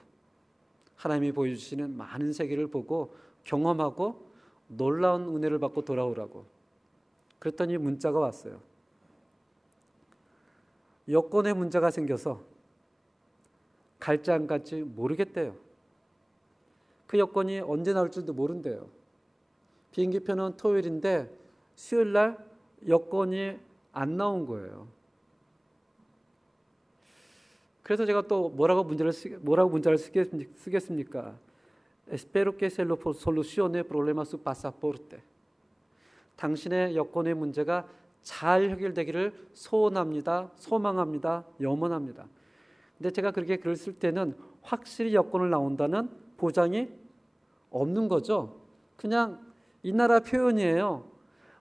하나님이 보여주시는 많은 세계를 보고 경험하고 놀라운 은혜를 받고 돌아오라고. 그랬더니 문자가 왔어요. 여권에 문제가 생겨서 갈지 안 갈지 모르겠대요. 그 여권이 언제 나올 줄도 모른대요. 비행기표는 토요일인데 수요일 날 여권이 안 나온 거예요. 그래서 제가 또 뭐라고 문자를 쓰겠습니까? Espero que se lo solucione problema su pasaporte. 당신의 여권의 문제가 잘 해결되기를 소원합니다. 소망합니다. 염원합니다. 근데 제가 그렇게 글을 쓸 때는 확실히 여권을 나온다는 보장이 없는 거죠. 그냥 이 나라 표현이에요.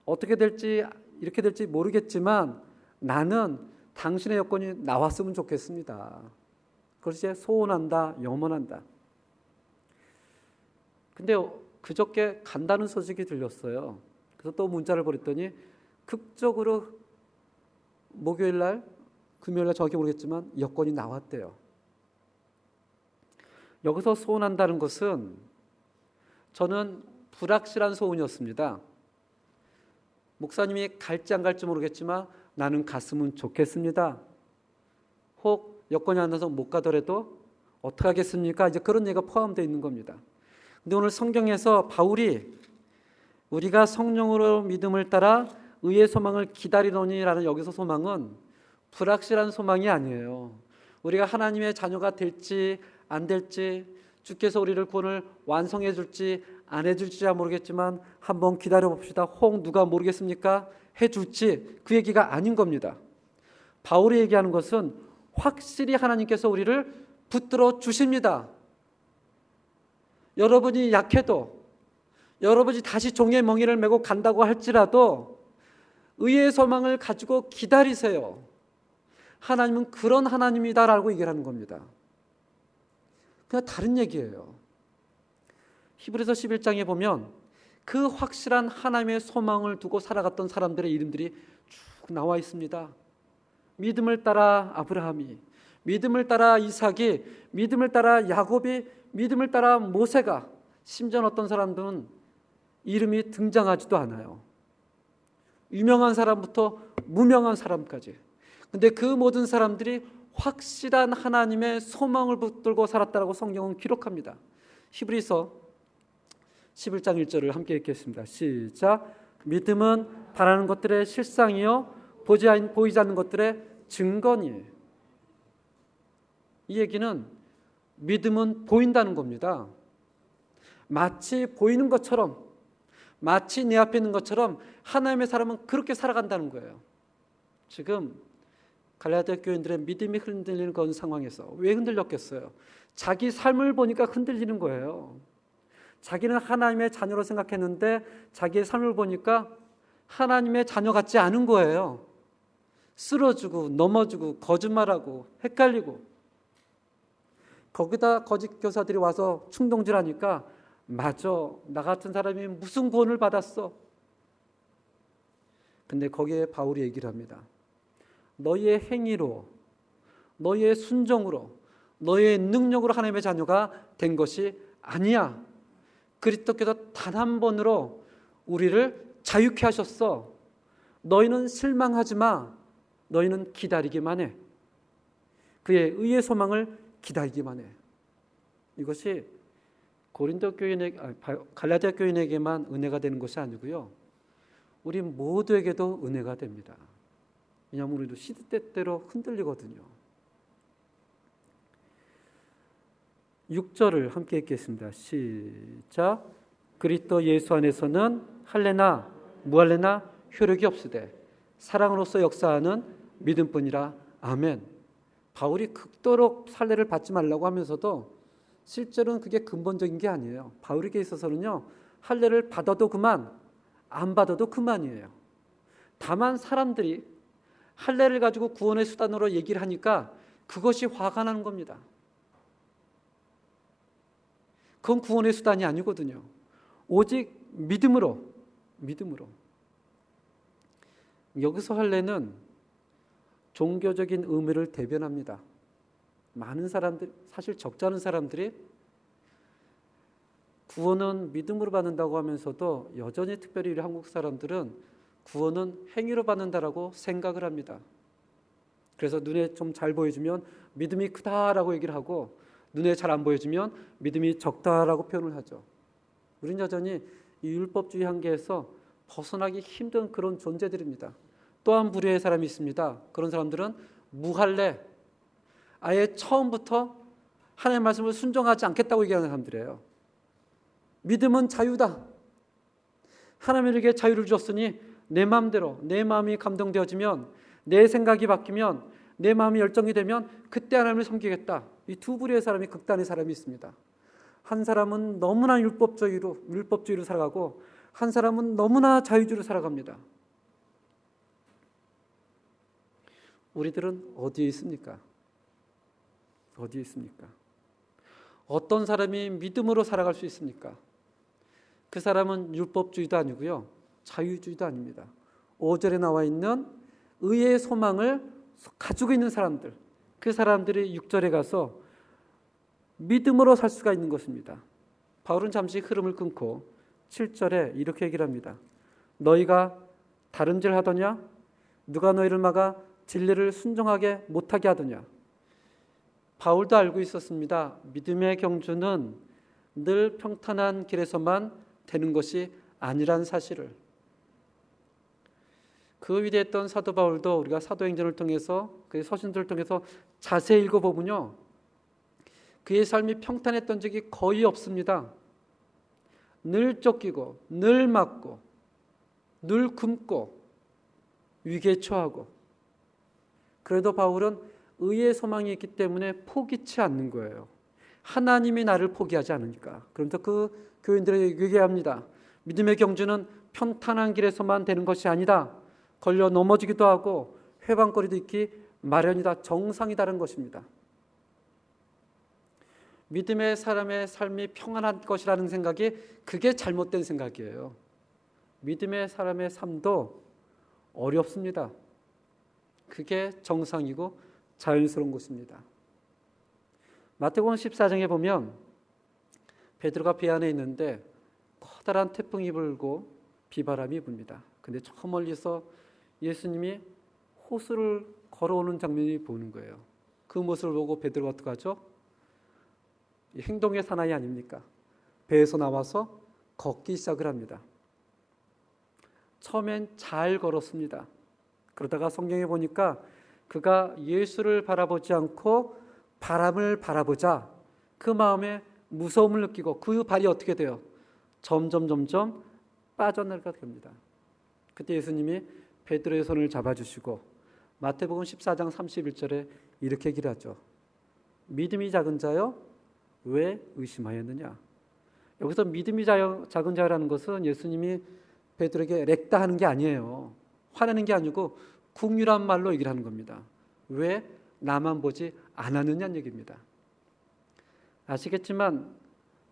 어떻게 될지 이렇게 될지 모르겠지만 나는 당신의 여권이 나왔으면 좋겠습니다. 그것이 소원한다, 염원한다. 근데 그저께 간다는 소식이 들렸어요. 그래서 또 문자를 보냈더니 극적으로 목요일 날, 금요일 날 정확히 모르겠지만 여권이 나왔대요. 여기서 소원한다는 것은 저는 불확실한 소원이었습니다. 목사님이 갈지 안 갈지 모르겠지만 나는 갔으면 좋겠습니다. 혹 여건이 안 나서 못 가더라도 어떻게 하겠습니까? 이제 그런 얘기가 포함되어 있는 겁니다. 근데 오늘 성경에서 바울이 우리가 성령으로 믿음을 따라 의의 소망을 기다리노니라는 여기서 소망은 불확실한 소망이 아니에요. 우리가 하나님의 자녀가 될지 안 될지, 주께서 우리를 구원을 완성해 줄지 안 해줄지 모르겠지만 한번 기다려 봅시다. 혹 누가 모르겠습니까? 해줄지, 그 얘기가 아닌 겁니다. 바울이 얘기하는 것은 확실히 하나님께서 우리를 붙들어 주십니다. 여러분이 약해도, 여러분이 다시 종의 멍에를 메고 간다고 할지라도 의의 소망을 가지고 기다리세요. 하나님은 그런 하나님이다라고 얘기를 하는 겁니다. 그냥 다른 얘기예요. 히브리서 11장에 보면 그 확실한 하나님의 소망을 두고 살아갔던 사람들의 이름들이 쭉 나와 있습니다. 믿음을 따라 아브라함이, 믿음을 따라 이삭이, 믿음을 따라 야곱이, 믿음을 따라 모세가, 심지어 어떤 사람들은 이름이 등장하지도 않아요. 유명한 사람부터 무명한 사람까지. 근데 그 모든 사람들이 확실한 하나님의 소망을 붙들고 살았다라고 성경은 기록합니다. 히브리서 11장 1절을 함께 읽겠습니다. 시작. 믿음은 바라는 것들의 실상이요 보이지 않는 것들의 증거니. 이 얘기는 믿음은 보인다는 겁니다. 마치 보이는 것처럼, 마치 내 앞에 있는 것처럼 하나님의 사람은 그렇게 살아간다는 거예요. 지금 갈라디아 교인들의 믿음이 흔들리는 그런 상황에서 왜 흔들렸겠어요? 자기 삶을 보니까 흔들리는 거예요. 자기는 하나님의 자녀로 생각했는데 자기의 삶을 보니까 하나님의 자녀 같지 않은 거예요. 쓰러지고 넘어지고 거짓말하고 헷갈리고, 거기다 거짓 교사들이 와서 충동질하니까 맞아, 나 같은 사람이 무슨 구원을 받았어? 근데 거기에 바울이 얘기를 합니다. 너희의 행위로, 너희의 순종으로, 너희의 능력으로 하나님의 자녀가 된 것이 아니야. 그리스도께서 단 한 번으로 우리를 자유케 하셨어. 너희는 실망하지 마. 너희는 기다리기만 해. 그의 의의 소망을 기다리기만 해. 이것이 고린도 교인에게, 갈라디아 교인에게만 은혜가 되는 것이 아니고요, 우리 모두에게도 은혜가 됩니다. 왜냐하면 우리도 시대때때로 흔들리거든요. 6절을 함께 읽겠습니다. 시작. 그리스도 예수 안에서는 할례나 무할례나 효력이 없으되 사랑으로서 역사하는 믿음뿐이라. 아멘. 바울이 극도로 할례를 받지 말라고 하면서도 실제로는 그게 근본적인 게 아니에요. 바울에게 있어서는요, 할례를 받아도 그만, 안 받아도 그만이에요. 다만 사람들이 할례를 가지고 구원의 수단으로 얘기를 하니까 그것이 화가 나는 겁니다. 그건 구원의 수단이 아니거든요. 오직 믿음으로. 여기서 할례는 종교적인 의미를 대변합니다. 많은 사람들, 사실 적지 않은 사람들이 구원은 믿음으로 받는다고 하면서도 여전히 특별히 우리 한국 사람들은 구원은 행위로 받는다라고 생각을 합니다. 그래서 눈에 좀 잘 보여주면 믿음이 크다라고 얘기를 하고, 눈에 잘 안 보여주면 믿음이 적다라고 표현을 하죠. 우리는 여전히 이 율법주의 한계에서 벗어나기 힘든 그런 존재들입니다. 또한 부류의 사람이 있습니다. 그런 사람들은 무할례, 아예 처음부터 하나님의 말씀을 순종하지 않겠다고 얘기하는 사람들이에요. 믿음은 자유다. 하나님이 이렇게 자유를 주셨으니 내 마음대로, 내 마음이 감동되어지면, 내 생각이 바뀌면, 내 마음이 열정이 되면 그때 하나님을 섬기겠다. 이 두 부류의 사람이, 극단의 사람이 있습니다. 한 사람은 너무나 율법주의로 살아가고, 한 사람은 너무나 자유주의로 살아갑니다. 우리들은 어디에 있습니까? 어디에 있습니까? 어떤 사람이 믿음으로 살아갈 수 있습니까? 그 사람은 율법주의도 아니고요, 자유주의도 아닙니다. 5절에 나와 있는 의의 소망을 가지고 있는 사람들, 그 사람들이 6절에 가서 믿음으로 살 수가 있는 것입니다. 바울은 잠시 흐름을 끊고 7절에 이렇게 얘기를 합니다. 너희가 다른 죄를 하더냐? 누가 너희를 막아 진리를 순종하게 못하게 하더냐? 바울도 알고 있었습니다. 믿음의 경주는 늘 평탄한 길에서만 되는 것이 아니란 사실을. 그 위대했던 사도 바울도 우리가 사도행전을 통해서, 그의 서신들을 통해서 자세히 읽어보면요, 그의 삶이 평탄했던 적이 거의 없습니다. 늘 쫓기고, 늘 맞고, 늘 굶고, 위기에 처하고. 그래도 바울은 의의 소망이 있기 때문에 포기치 않는 거예요. 하나님이 나를 포기하지 않으니까. 그러면서 그 교인들에게 얘기합니다. 믿음의 경주는 평탄한 길에서만 되는 것이 아니다. 걸려 넘어지기도 하고 회방거리도 있기 마련이다. 정상이다는 것입니다. 믿음의 사람의 삶이 평안한 것이라는 생각이, 그게 잘못된 생각이에요. 믿음의 사람의 삶도 어렵습니다. 그게 정상이고 자연스러운 것입니다. 마태복음 14장에 보면 베드로가 배 안에 있는데 커다란 태풍이 불고 비바람이 붑니다. 근데 저 멀리서 예수님이 호수를 걸어오는 장면이 보이는 거예요. 그 모습을 보고 베드로가 어떻게 하죠? 행동의 사나이 아닙니까? 배에서 나와서 걷기 시작을 합니다. 처음엔 잘 걸었습니다. 그러다가 성경에 보니까 그가 예수를 바라보지 않고 바람을 바라보자 그 마음에 무서움을 느끼고 그 발이 어떻게 돼요? 점점 빠져나가게 됩니다. 그때 예수님이 베드로의 손을 잡아주시고 마태복음 14장 31절에 이렇게 얘기를 하죠. 믿음이 작은 자여 왜 의심하였느냐? 여기서 믿음이 작은 자라는 것은 예수님이 베드로에게 렉다 하는 게 아니에요. 화내는 게 아니고 국률한 말로 얘기를 하는 겁니다. 왜 나만 보지 않았느냐는 얘기입니다. 아시겠지만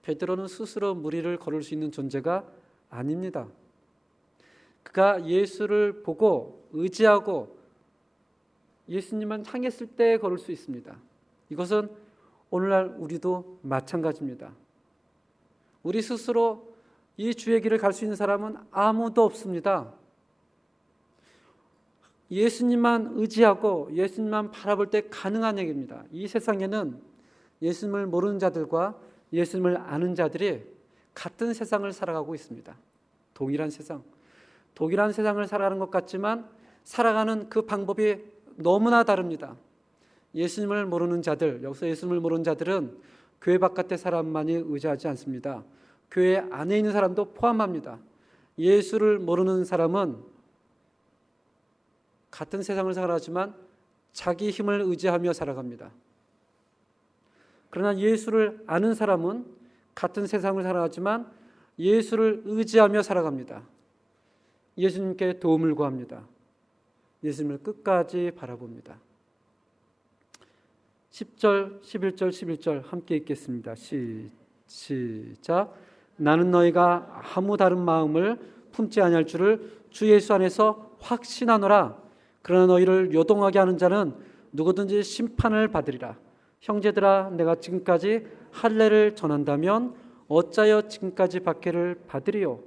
베드로는 스스로 무리를 걸을 수 있는 존재가 아닙니다. 그가 예수를 보고 의지하고 예수님만 향했을 때 걸을 수 있습니다. 이것은 오늘날 우리도 마찬가지입니다. 우리 스스로 이 주의 길을 갈 수 있는 사람은 아무도 없습니다. 예수님만 의지하고 예수님만 바라볼 때 가능한 얘기입니다. 이 세상에는 예수님을 모르는 자들과 예수님을 아는 자들이 같은 세상을 살아가고 있습니다. 동일한 세상을 살아가는 것 같지만 살아가는 그 방법이 너무나 다릅니다. 예수님을 모르는 자들, 여기서 예수님을 모르는 자들은 교회 바깥의 사람만이 의지하지 않습니다. 교회 안에 있는 사람도 포함합니다. 예수를 모르는 사람은 같은 세상을 살아가지만 자기 힘을 의지하며 살아갑니다. 그러나 예수를 아는 사람은 같은 세상을 살아가지만 예수를 의지하며 살아갑니다. 예수님께 도움을 구합니다. 예수님을 끝까지 바라봅니다. 10절, 11절, 11절 함께 읽겠습니다. 시작. 나는 너희가 아무 다른 마음을 품지 아니할 줄을 주 예수 안에서 확신하노라. 그러나 너희를 요동하게 하는 자는 누구든지 심판을 받으리라. 형제들아, 내가 지금까지 할례를 전한다면 어찌하여 지금까지 박해를 받으리요?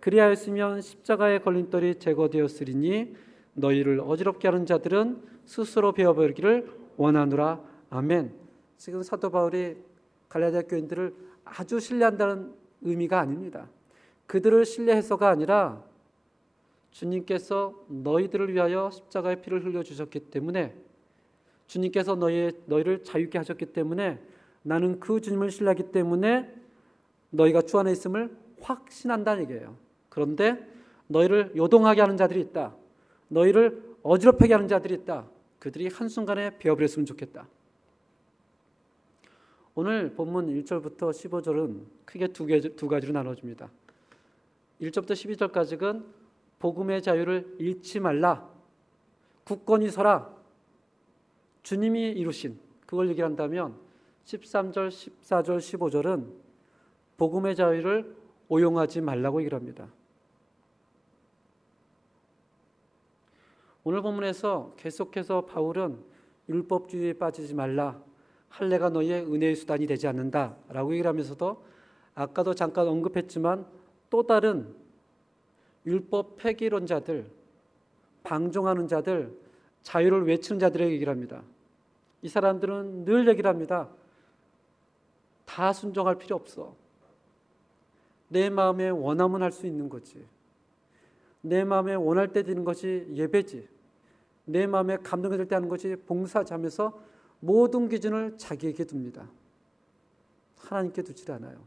그리하였으면 십자가의 걸림돌이 제거되었으리니 너희를 어지럽게 하는 자들은 스스로 베어버리기를 원하노라. 아멘. 지금 사도 바울이 갈라디아 교인들을 아주 신뢰한다는 의미가 아닙니다. 그들을 신뢰해서가 아니라 주님께서 너희들을 위하여 십자가의 피를 흘려주셨기 때문에, 주님께서 너희를 자유케 하셨기 때문에, 나는 그 주님을 신뢰하기 때문에 너희가 주 안에 있음을 확신한다는 얘기예요. 그런데 너희를 요동하게 하는 자들이 있다. 너희를 어지럽게 하는 자들이 있다. 그들이 한순간에 베어버렸으면 좋겠다. 오늘 본문 1절부터 15절은 크게 두 가지로 나눠집니다. 1절부터 12절까지는 복음의 자유를 잃지 말라, 굳건히 서라, 주님이 이루신 그걸 얘기한다면 13절, 14절, 15절은 복음의 자유를 오용하지 말라고 얘기를 합니다. 오늘 본문에서 계속해서 바울은 율법주의에 빠지지 말라, 할례가 너희의 은혜의 수단이 되지 않는다라고 얘기를 하면서도 아까도 잠깐 언급했지만 또 다른 율법 폐기론자들, 방종하는 자들, 자유를 외치는 자들에게 얘기를 합니다. 이 사람들은 늘 얘기를 합니다. 다 순종할 필요 없어. 내 마음에 원하면 할 수 있는 거지. 내 마음에 원할 때 드리는 것이 예배지. 내 마음에 감동이 될 때 하는 것이 봉사지 하면서 모든 기준을 자기에게 둡니다. 하나님께 두지 않아요.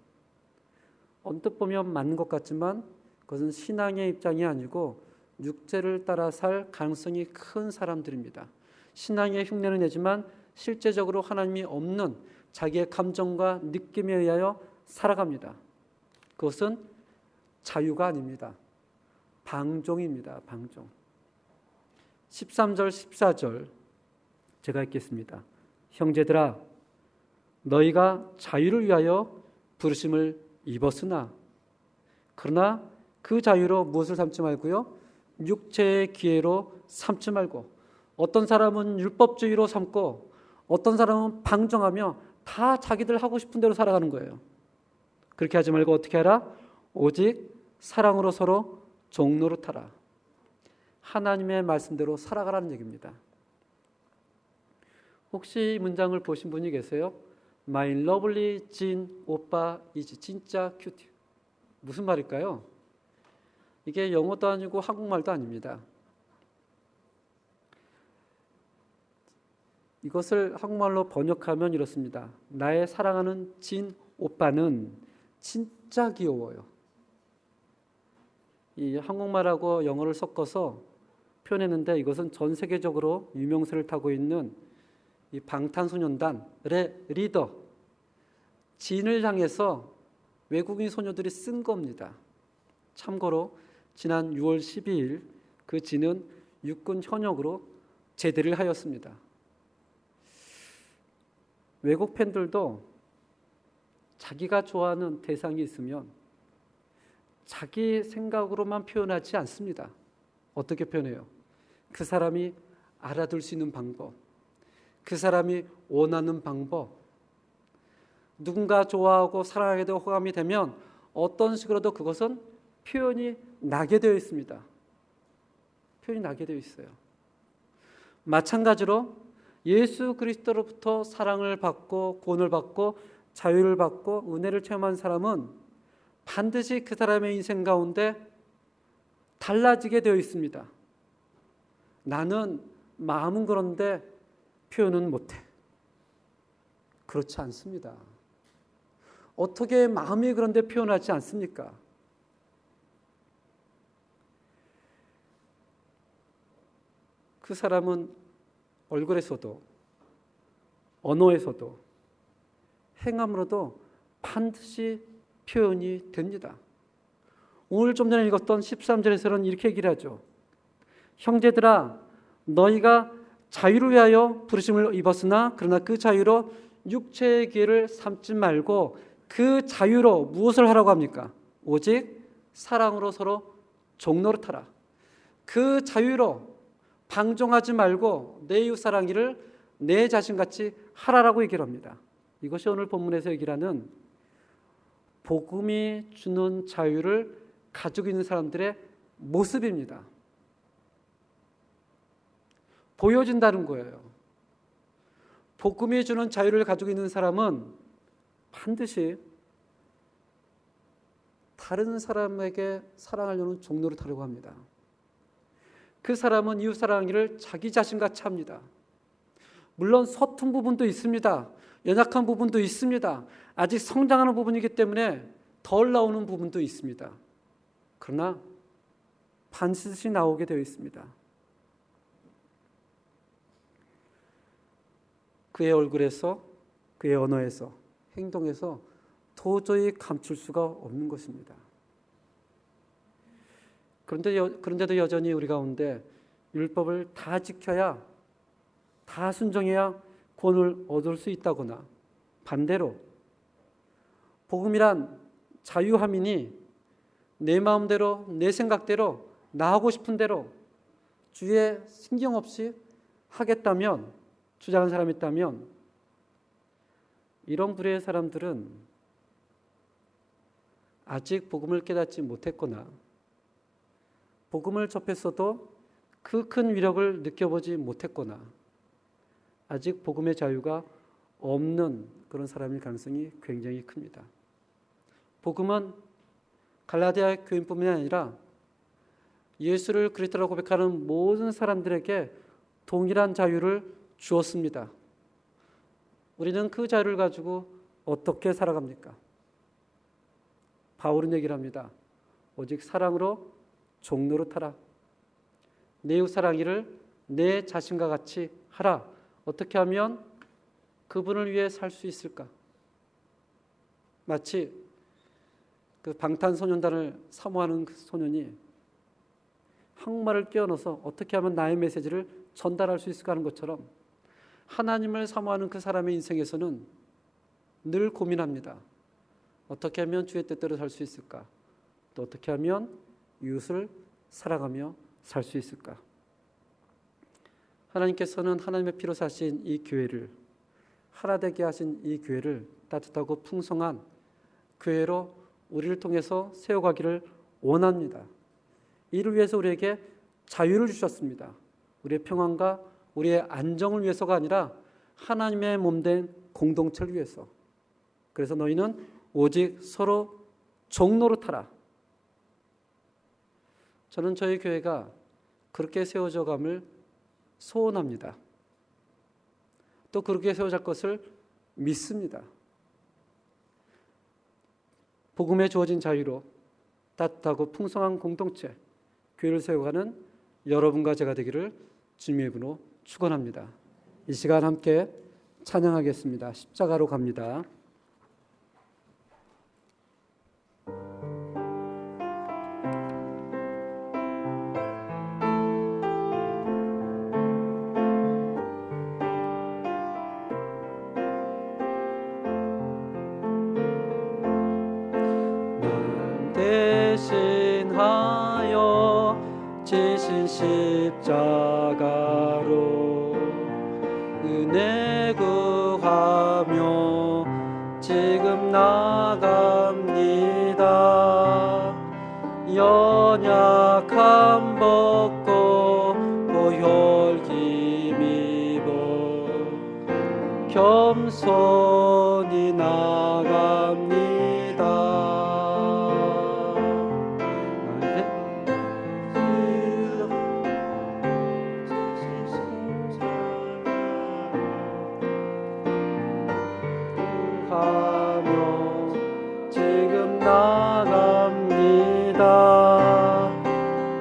언뜻 보면 맞는 것 같지만 그것은 신앙의 입장이 아니고 육체를 따라 살 가능성이 큰 사람들입니다. 신앙의 흉내는 내지만 실제적으로 하나님이 없는 자기의 감정과 느낌에 의하여 살아갑니다. 그것은 자유가 아닙니다. 방종입니다. 방종. 13절 14절 제가 읽겠습니다. 형제들아, 너희가 자유를 위하여 부르심을 입었으나 그러나 그 자유로 무엇을 삼지 말고요, 육체의 기회로 삼지 말고. 어떤 사람은 율법주의로 삼고 어떤 사람은 방종하며 다 자기들 하고 싶은 대로 살아가는 거예요. 그렇게 하지 말고 어떻게 하라? 오직 사랑으로 서로 종노릇하라. 하나님의 말씀대로 살아가라는 얘기입니다. 혹시 이 문장을 보신 분이 계세요? My lovely Jin 오빠 is 진짜 큐티. 무슨 말일까요? 이게 영어도 아니고 한국말도 아닙니다. 이것을 한국말로 번역하면 이렇습니다. 나의 사랑하는 진 오빠는 진짜 귀여워요. 이 한국말하고 영어를 섞어서 표현했는데 이것은 전 세계적으로 유명세를 타고 있는 이 방탄소년단의 리더 진을 향해서 외국인 소녀들이 쓴 겁니다. 참고로 지난 6월 12일 그 진은 육군 현역으로 제대를 하였습니다. 외국 팬들도 자기가 좋아하는 대상이 있으면 자기 생각으로만 표현하지 않습니다. 어떻게 표현해요? 그 사람이 알아둘 수 있는 방법, 그 사람이 원하는 방법, 누군가 좋아하고 사랑하게 되고 호감이 되면 어떤 식으로도 그것은 표현이 나게 되어 있습니다. 표현이 나게 되어 있어요. 마찬가지로 예수 그리스도로부터 사랑을 받고 구원을 받고 자유를 받고 은혜를 체험한 사람은 반드시 그 사람의 인생 가운데 달라지게 되어 있습니다. 나는 마음은 그런데 표현은 못해. 그렇지 않습니다. 어떻게 마음이 그런데 표현하지 않습니까? 그 사람은 얼굴에서도 언어에서도 행함으로도 반드시 표현이 됩니다. 오늘 좀 전에 읽었던 13절에서는 이렇게 얘기를 하죠. 형제들아, 너희가 자유를 위하여 부르심을 입었으나 그러나 그 자유로 육체의 기회를 삼지 말고 그 자유로 무엇을 하라고 합니까? 오직 사랑으로 서로 종노릇하라. 그 자유로 방종하지 말고 내 이웃 사랑이를 내 자신같이 하라라고 얘기를 합니다. 이것이 오늘 본문에서 얘기를 하는 복음이 주는 자유를 가지고 있는 사람들의 모습입니다. 보여진다는 거예요. 복음이 주는 자유를 가지고 있는 사람은 반드시 다른 사람에게 사랑하려는 종로를 타려고 합니다. 그 사람은 이웃 사랑을 자기 자신같이 합니다. 물론 서툰 부분도 있습니다. 연약한 부분도 있습니다. 아직 성장하는 부분이기 때문에 덜 나오는 부분도 있습니다. 그러나 반드시 나오게 되어 있습니다. 그의 얼굴에서, 그의 언어에서, 행동에서 도저히 감출 수가 없는 것입니다. 그런데도 여전히 우리 가운데 율법을 다 지켜야, 다 순종해야 구원을 얻을 수 있다거나, 반대로 복음이란 자유함이니 내 마음대로, 내 생각대로, 나 하고 싶은 대로 주의 신경 없이 하겠다면, 주장한 사람이 있다면, 이런 부류의 사람들은 아직 복음을 깨닫지 못했거나 복음을 접했어도 그 큰 위력을 느껴보지 못했거나 아직 복음의 자유가 없는 그런 사람일 가능성이 굉장히 큽니다. 복음은 갈라디아 교인뿐만이 아니라 예수를 그리스도라고 고백하는 모든 사람들에게 동일한 자유를 주었습니다. 우리는 그 자유를 가지고 어떻게 살아갑니까? 바울은 얘기를 합니다. 오직 사랑으로 종노릇하라. 내 이웃 사랑이를 내 자신과 같이 하라. 어떻게 하면 그분을 위해 살 수 있을까? 마치 그 방탄소년단을 사모하는 그 소년이 한국말을 끼워넣어서 어떻게 하면 나의 메시지를 전달할 수 있을까 하는 것처럼 하나님을 사모하는 그 사람의 인생에서는 늘 고민합니다. 어떻게 하면 주의 뜻대로 살 수 있을까? 또 어떻게 하면 이웃을 사랑하며 살 수 있을까? 하나님께서는 하나님의 피로 사신 이 교회를, 하나 되게 하신 이 교회를 따뜻하고 풍성한 교회로 우리를 통해서 세워가기를 원합니다. 이를 위해서 우리에게 자유를 주셨습니다. 우리의 평안과 우리의 안정을 위해서가 아니라 하나님의 몸된 공동체를 위해서. 그래서 너희는 오직 서로 종노릇하라. 저는 저희 교회가 그렇게 세워져 감을 소원합니다. 또 그렇게 세워질 것을 믿습니다. 복음에 주어진 자유로 따뜻하고 풍성한 공동체, 교회를 세워가는 여러분과 제가 되기를 주님의 이름으로 축원합니다. 이 시간 함께 찬양하겠습니다. 십자가로 갑니다. 대신하여 지신 십자가로 은혜 구하며 지금 나갑니다. 연약함 벗고 보혈기 입어 겸손히 나갑니다. 지금 나갑니다.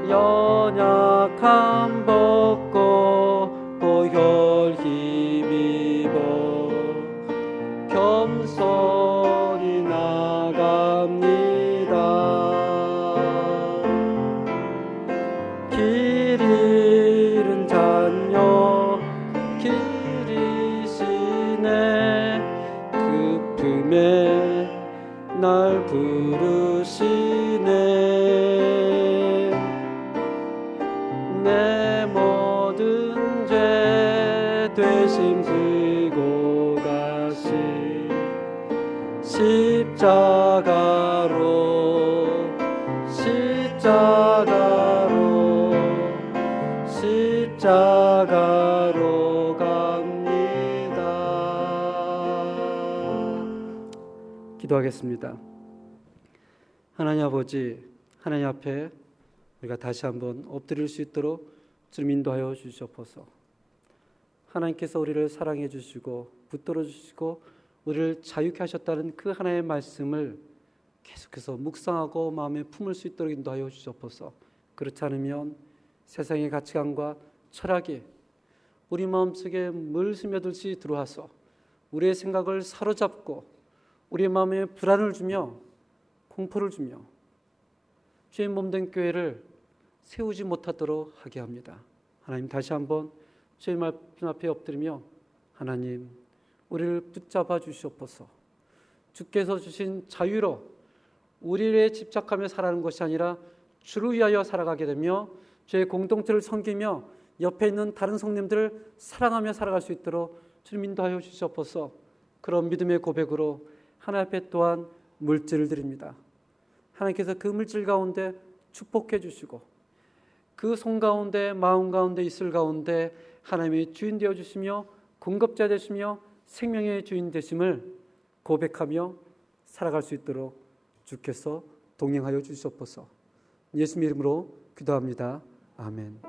연약함 벗고 이름에 날 부르시네. 내 모든 죄 대신 지고 가신 십자가로 갑니다. 기도하겠습니다. 하나님 아버지, 하나님 앞에 우리가 다시 한번 엎드릴 수 있도록 주님 인도하여 주시옵소서. 하나님께서 우리를 사랑해 주시고 붙들어 주시고 우리를 자유케 하셨다는 그 하나님의 말씀을 계속해서 묵상하고 마음에 품을 수 있도록 인도하여 주시옵소서. 그렇지 않으면 세상의 가치관과 철학이 우리 마음속에 물 스며들듯이 들어와서 우리의 생각을 사로잡고 우리의 마음에 불안을 주며 공포를 주며 주의 몸된 교회를 세우지 못하도록 하게 합니다. 하나님, 다시 한번 주의 말씀 앞에 엎드리며 하나님, 우리를 붙잡아 주시옵소서. 주께서 주신 자유로 우리를 집착하며 살아가는 것이 아니라 주를 위하여 살아가게 되며 주의 공동체를 섬기며 옆에 있는 다른 성님들을 사랑하며 살아갈 수 있도록 주님 인도하여 주시옵소서. 그런 믿음의 고백으로 하나님 앞에 또한 물질을 드립니다. 하나님께서 그 물질 가운데 축복해 주시고 그 손 가운데 마음 가운데 있을 가운데 하나님의 주인 되어 주시며 공급자 되시며 생명의 주인 되심을 고백하며 살아갈 수 있도록 주께서 동행하여 주시옵소서. 예수님 이름으로 기도합니다. 아멘.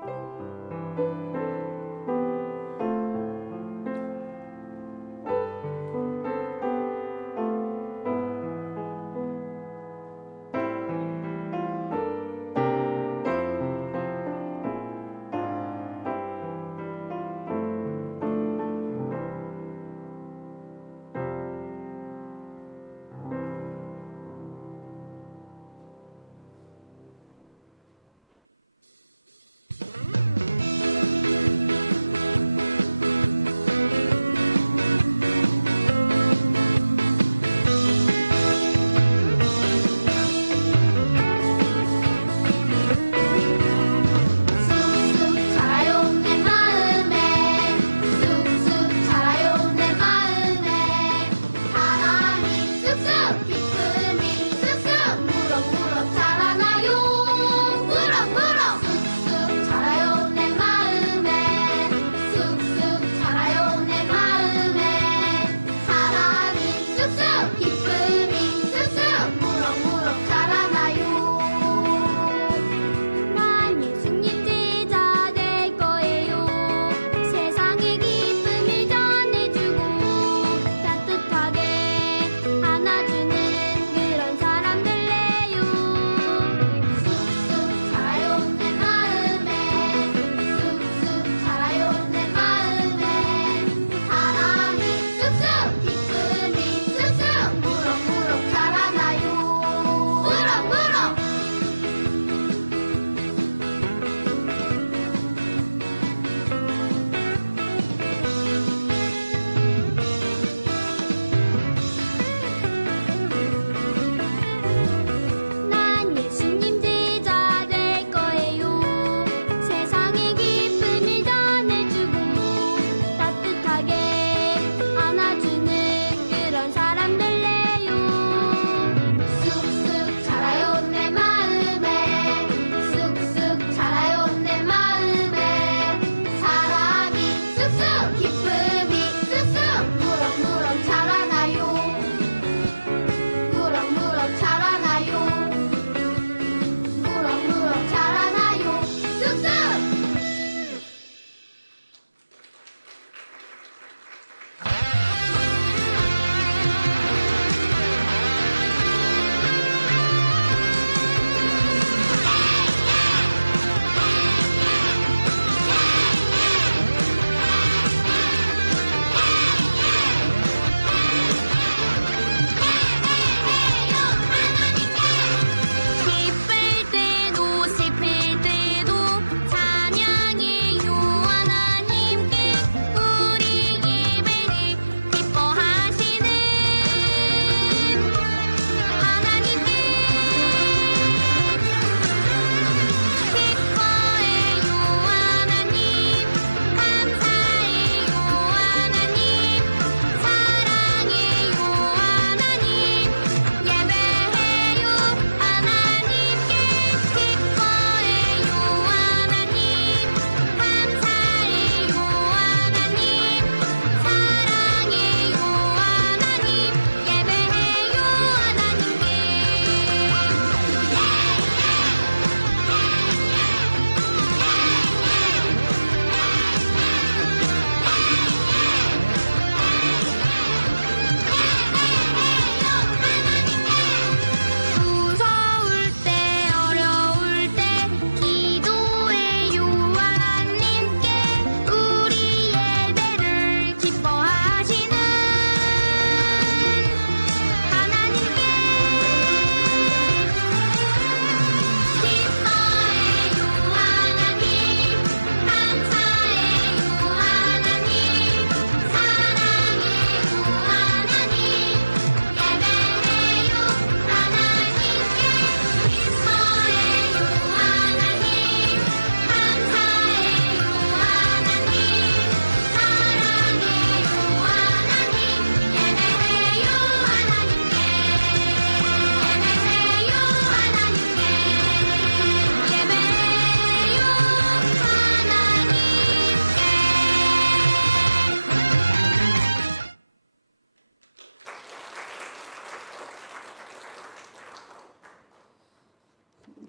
안아주는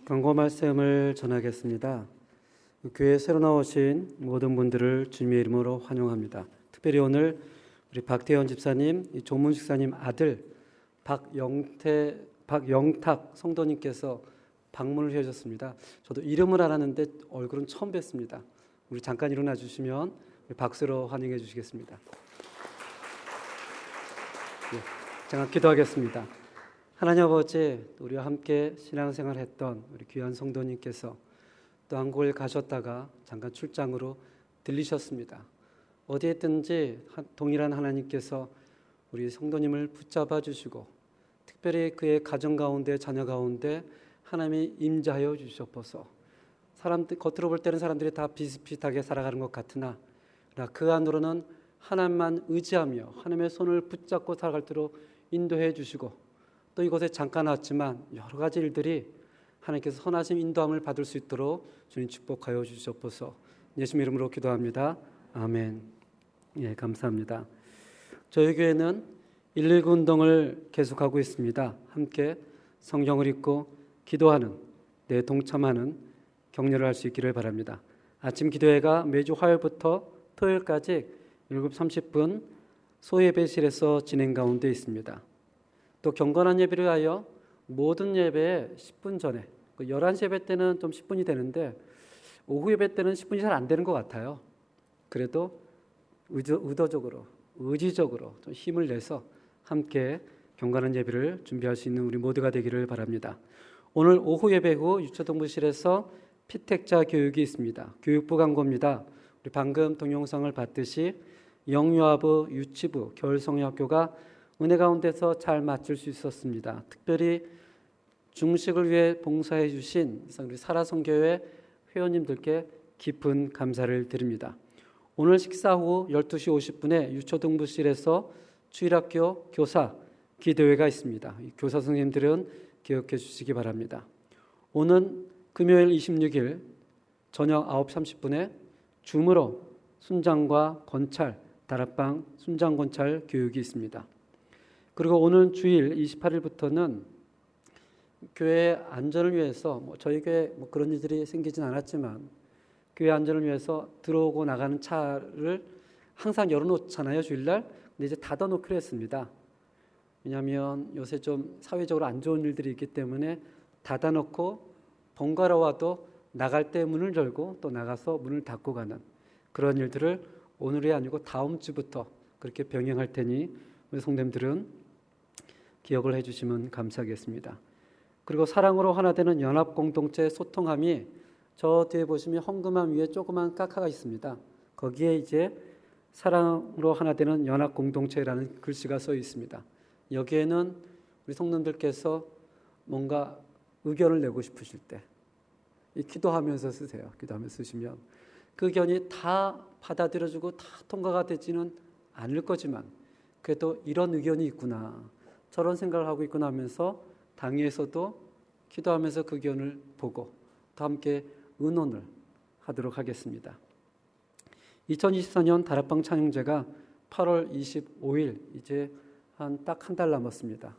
광고 말씀을 전하겠습니다. 교회에 새로 나오신 모든 분들을 주님의 이름으로 환영합니다. 특별히 오늘 우리 박태현 집사님, 조문 집사님 아들 박영탁 성도님께서 방문을 해주셨습니다. 저도 이름을 알았는데 얼굴은 처음 뵀습니다. 우리 잠깐 일어나 주시면 박수로 환영해 주시겠습니다. 네, 제가 기도하겠습니다. 하나님 아버지, 우리와 함께 신앙생활했던 우리 귀한 성도님께서 또 한국을 가셨다가 잠깐 출장으로 들리셨습니다. 어디에 있든지 동일한 하나님께서 우리 성도님을 붙잡아 주시고 특별히 그의 가정 가운데 자녀 가운데 하나님이 임재하여 주시옵소서. 사람들 겉으로 볼 때는 사람들이 다 비슷비슷하게 살아가는 것 같으나 그 안으로는 하나님만 의지하며 하나님의 손을 붙잡고 살아갈도록 인도해 주시고 또 이곳에 잠깐 왔지만 여러 가지 일들이 하나님께서 선하신 인도함을 받을 수 있도록 주님 축복하여 주시옵소서. 예수님 이름으로 기도합니다. 아멘. 예, 감사합니다. 저희 교회는 119 운동을 계속하고 있습니다. 함께 성경을 읽고 기도하는, 동참하는 격려를 할 수 있기를 바랍니다. 아침 기도회가 매주 화요일부터 토요일까지 7시 30분 소예배실에서 진행 가운데 있습니다. 또 경건한 예배를 위하여 모든 예배에 10분 전에 11시 예배 때는 좀 10분이 되는데 오후 예배 때는 10분이 잘 안 되는 것 같아요. 그래도 의지적으로 좀 힘을 내서 함께 경건한 예배를 준비할 수 있는 우리 모두가 되기를 바랍니다. 오늘 오후 예배 후 유초동부실에서 피택자 교육이 있습니다. 교육부 광고입니다. 우리 방금 동영상을 봤듯이 영유아부, 유치부, 겨울성리학교가 은혜 가운데서 잘 마칠 수 있었습니다. 특별히 중식을 위해 봉사해 주신 우리 사라성교회 회원님들께 깊은 감사를 드립니다. 오늘 식사 후 12시 50분에 유초등부실에서 주일학교 교사 기도회가 있습니다. 교사 선생님들은 기억해 주시기 바랍니다. 오는 금요일 26일 저녁 9시 30분에 줌으로 순장과 권찰, 다락방 순장 권찰 교육이 있습니다. 그리고 오늘 주일 28일부터는 교회 안전을 위해서 저희 교회 그런 일들이 생기진 않았지만 교회 안전을 위해서 들어오고 나가는 차를 항상 열어놓잖아요, 주일날. 근데 이제 닫아놓기로 했습니다. 왜냐하면 요새 좀 사회적으로 안 좋은 일들이 있기 때문에 닫아놓고 번갈아 와도 나갈 때 문을 열고 또 나가서 문을 닫고 가는 그런 일들을 오늘이 아니고 다음 주부터 그렇게 병행할 테니 우리 성도님들은 기억을 해주시면 감사하겠습니다. 그리고 사랑으로 하나 되는 연합공동체 소통함이 저 뒤에 보시면 헌금함 위에 조그만 까카가 있습니다. 거기에 이제 사랑으로 하나 되는 연합공동체라는 글씨가 써 있습니다. 여기에는 우리 성도님들께서 뭔가 의견을 내고 싶으실 때 이 기도하면서 쓰세요. 기도하면서 쓰시면 그 의견이 다 받아들여지고 다 통과가 되지는 않을 거지만 그래도 이런 의견이 있구나, 저런 생각을 하고 있구나 하면서 당위에서도 기도하면서 그 의견을 보고 또 함께 의논을 하도록 하겠습니다. 2024년 다락방 찬양제가 8월 25일 이제 딱 한 달 남았습니다.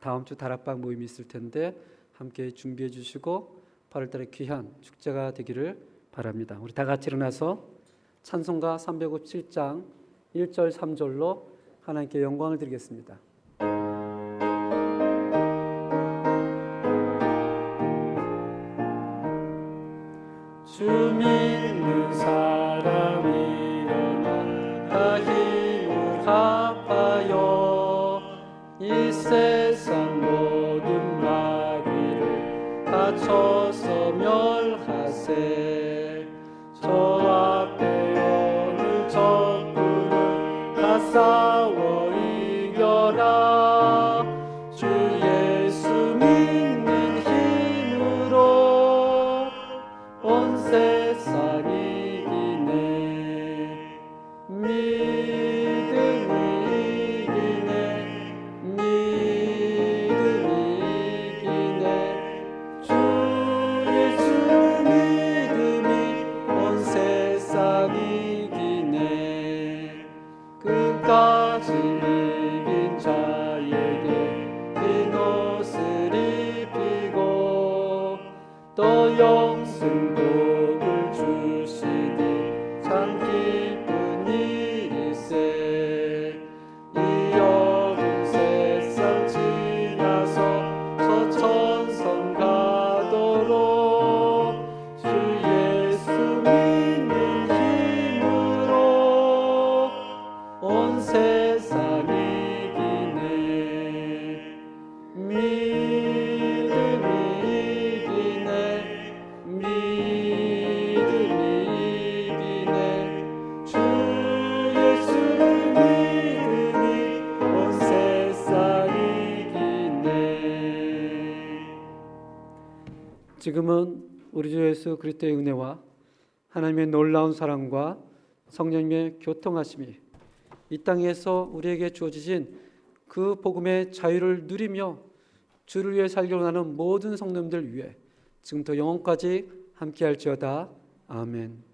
다음 주 다락방 모임이 있을 텐데 함께 준비해 주시고 8월 달에 귀한 축제가 되기를 바랍니다. 우리 다 같이 일어나서 찬송가 357장 1절 3절로 하나님께 영광을 드리겠습니다. 주 믿는 사람 일어나 다 힘을 합하여 이 세상 모든 마귀를 다쳐서 멸하세. 저 앞에 오는 적군을 다 싸워 이겨라. 주 예수 믿는 힘으로 온 세상 이기네. 믿음이 이기네. 믿음이 지금은 우리 주 예수 그리스도의 은혜와 하나님의 놀라운 사랑과 성령님의 교통하심이 이 땅에서 우리에게 주어지신 그 복음의 자유를 누리며 주를 위해 살기로 하는 모든 성도님들 위해 지금부터 영원까지 함께할지어다. 아멘.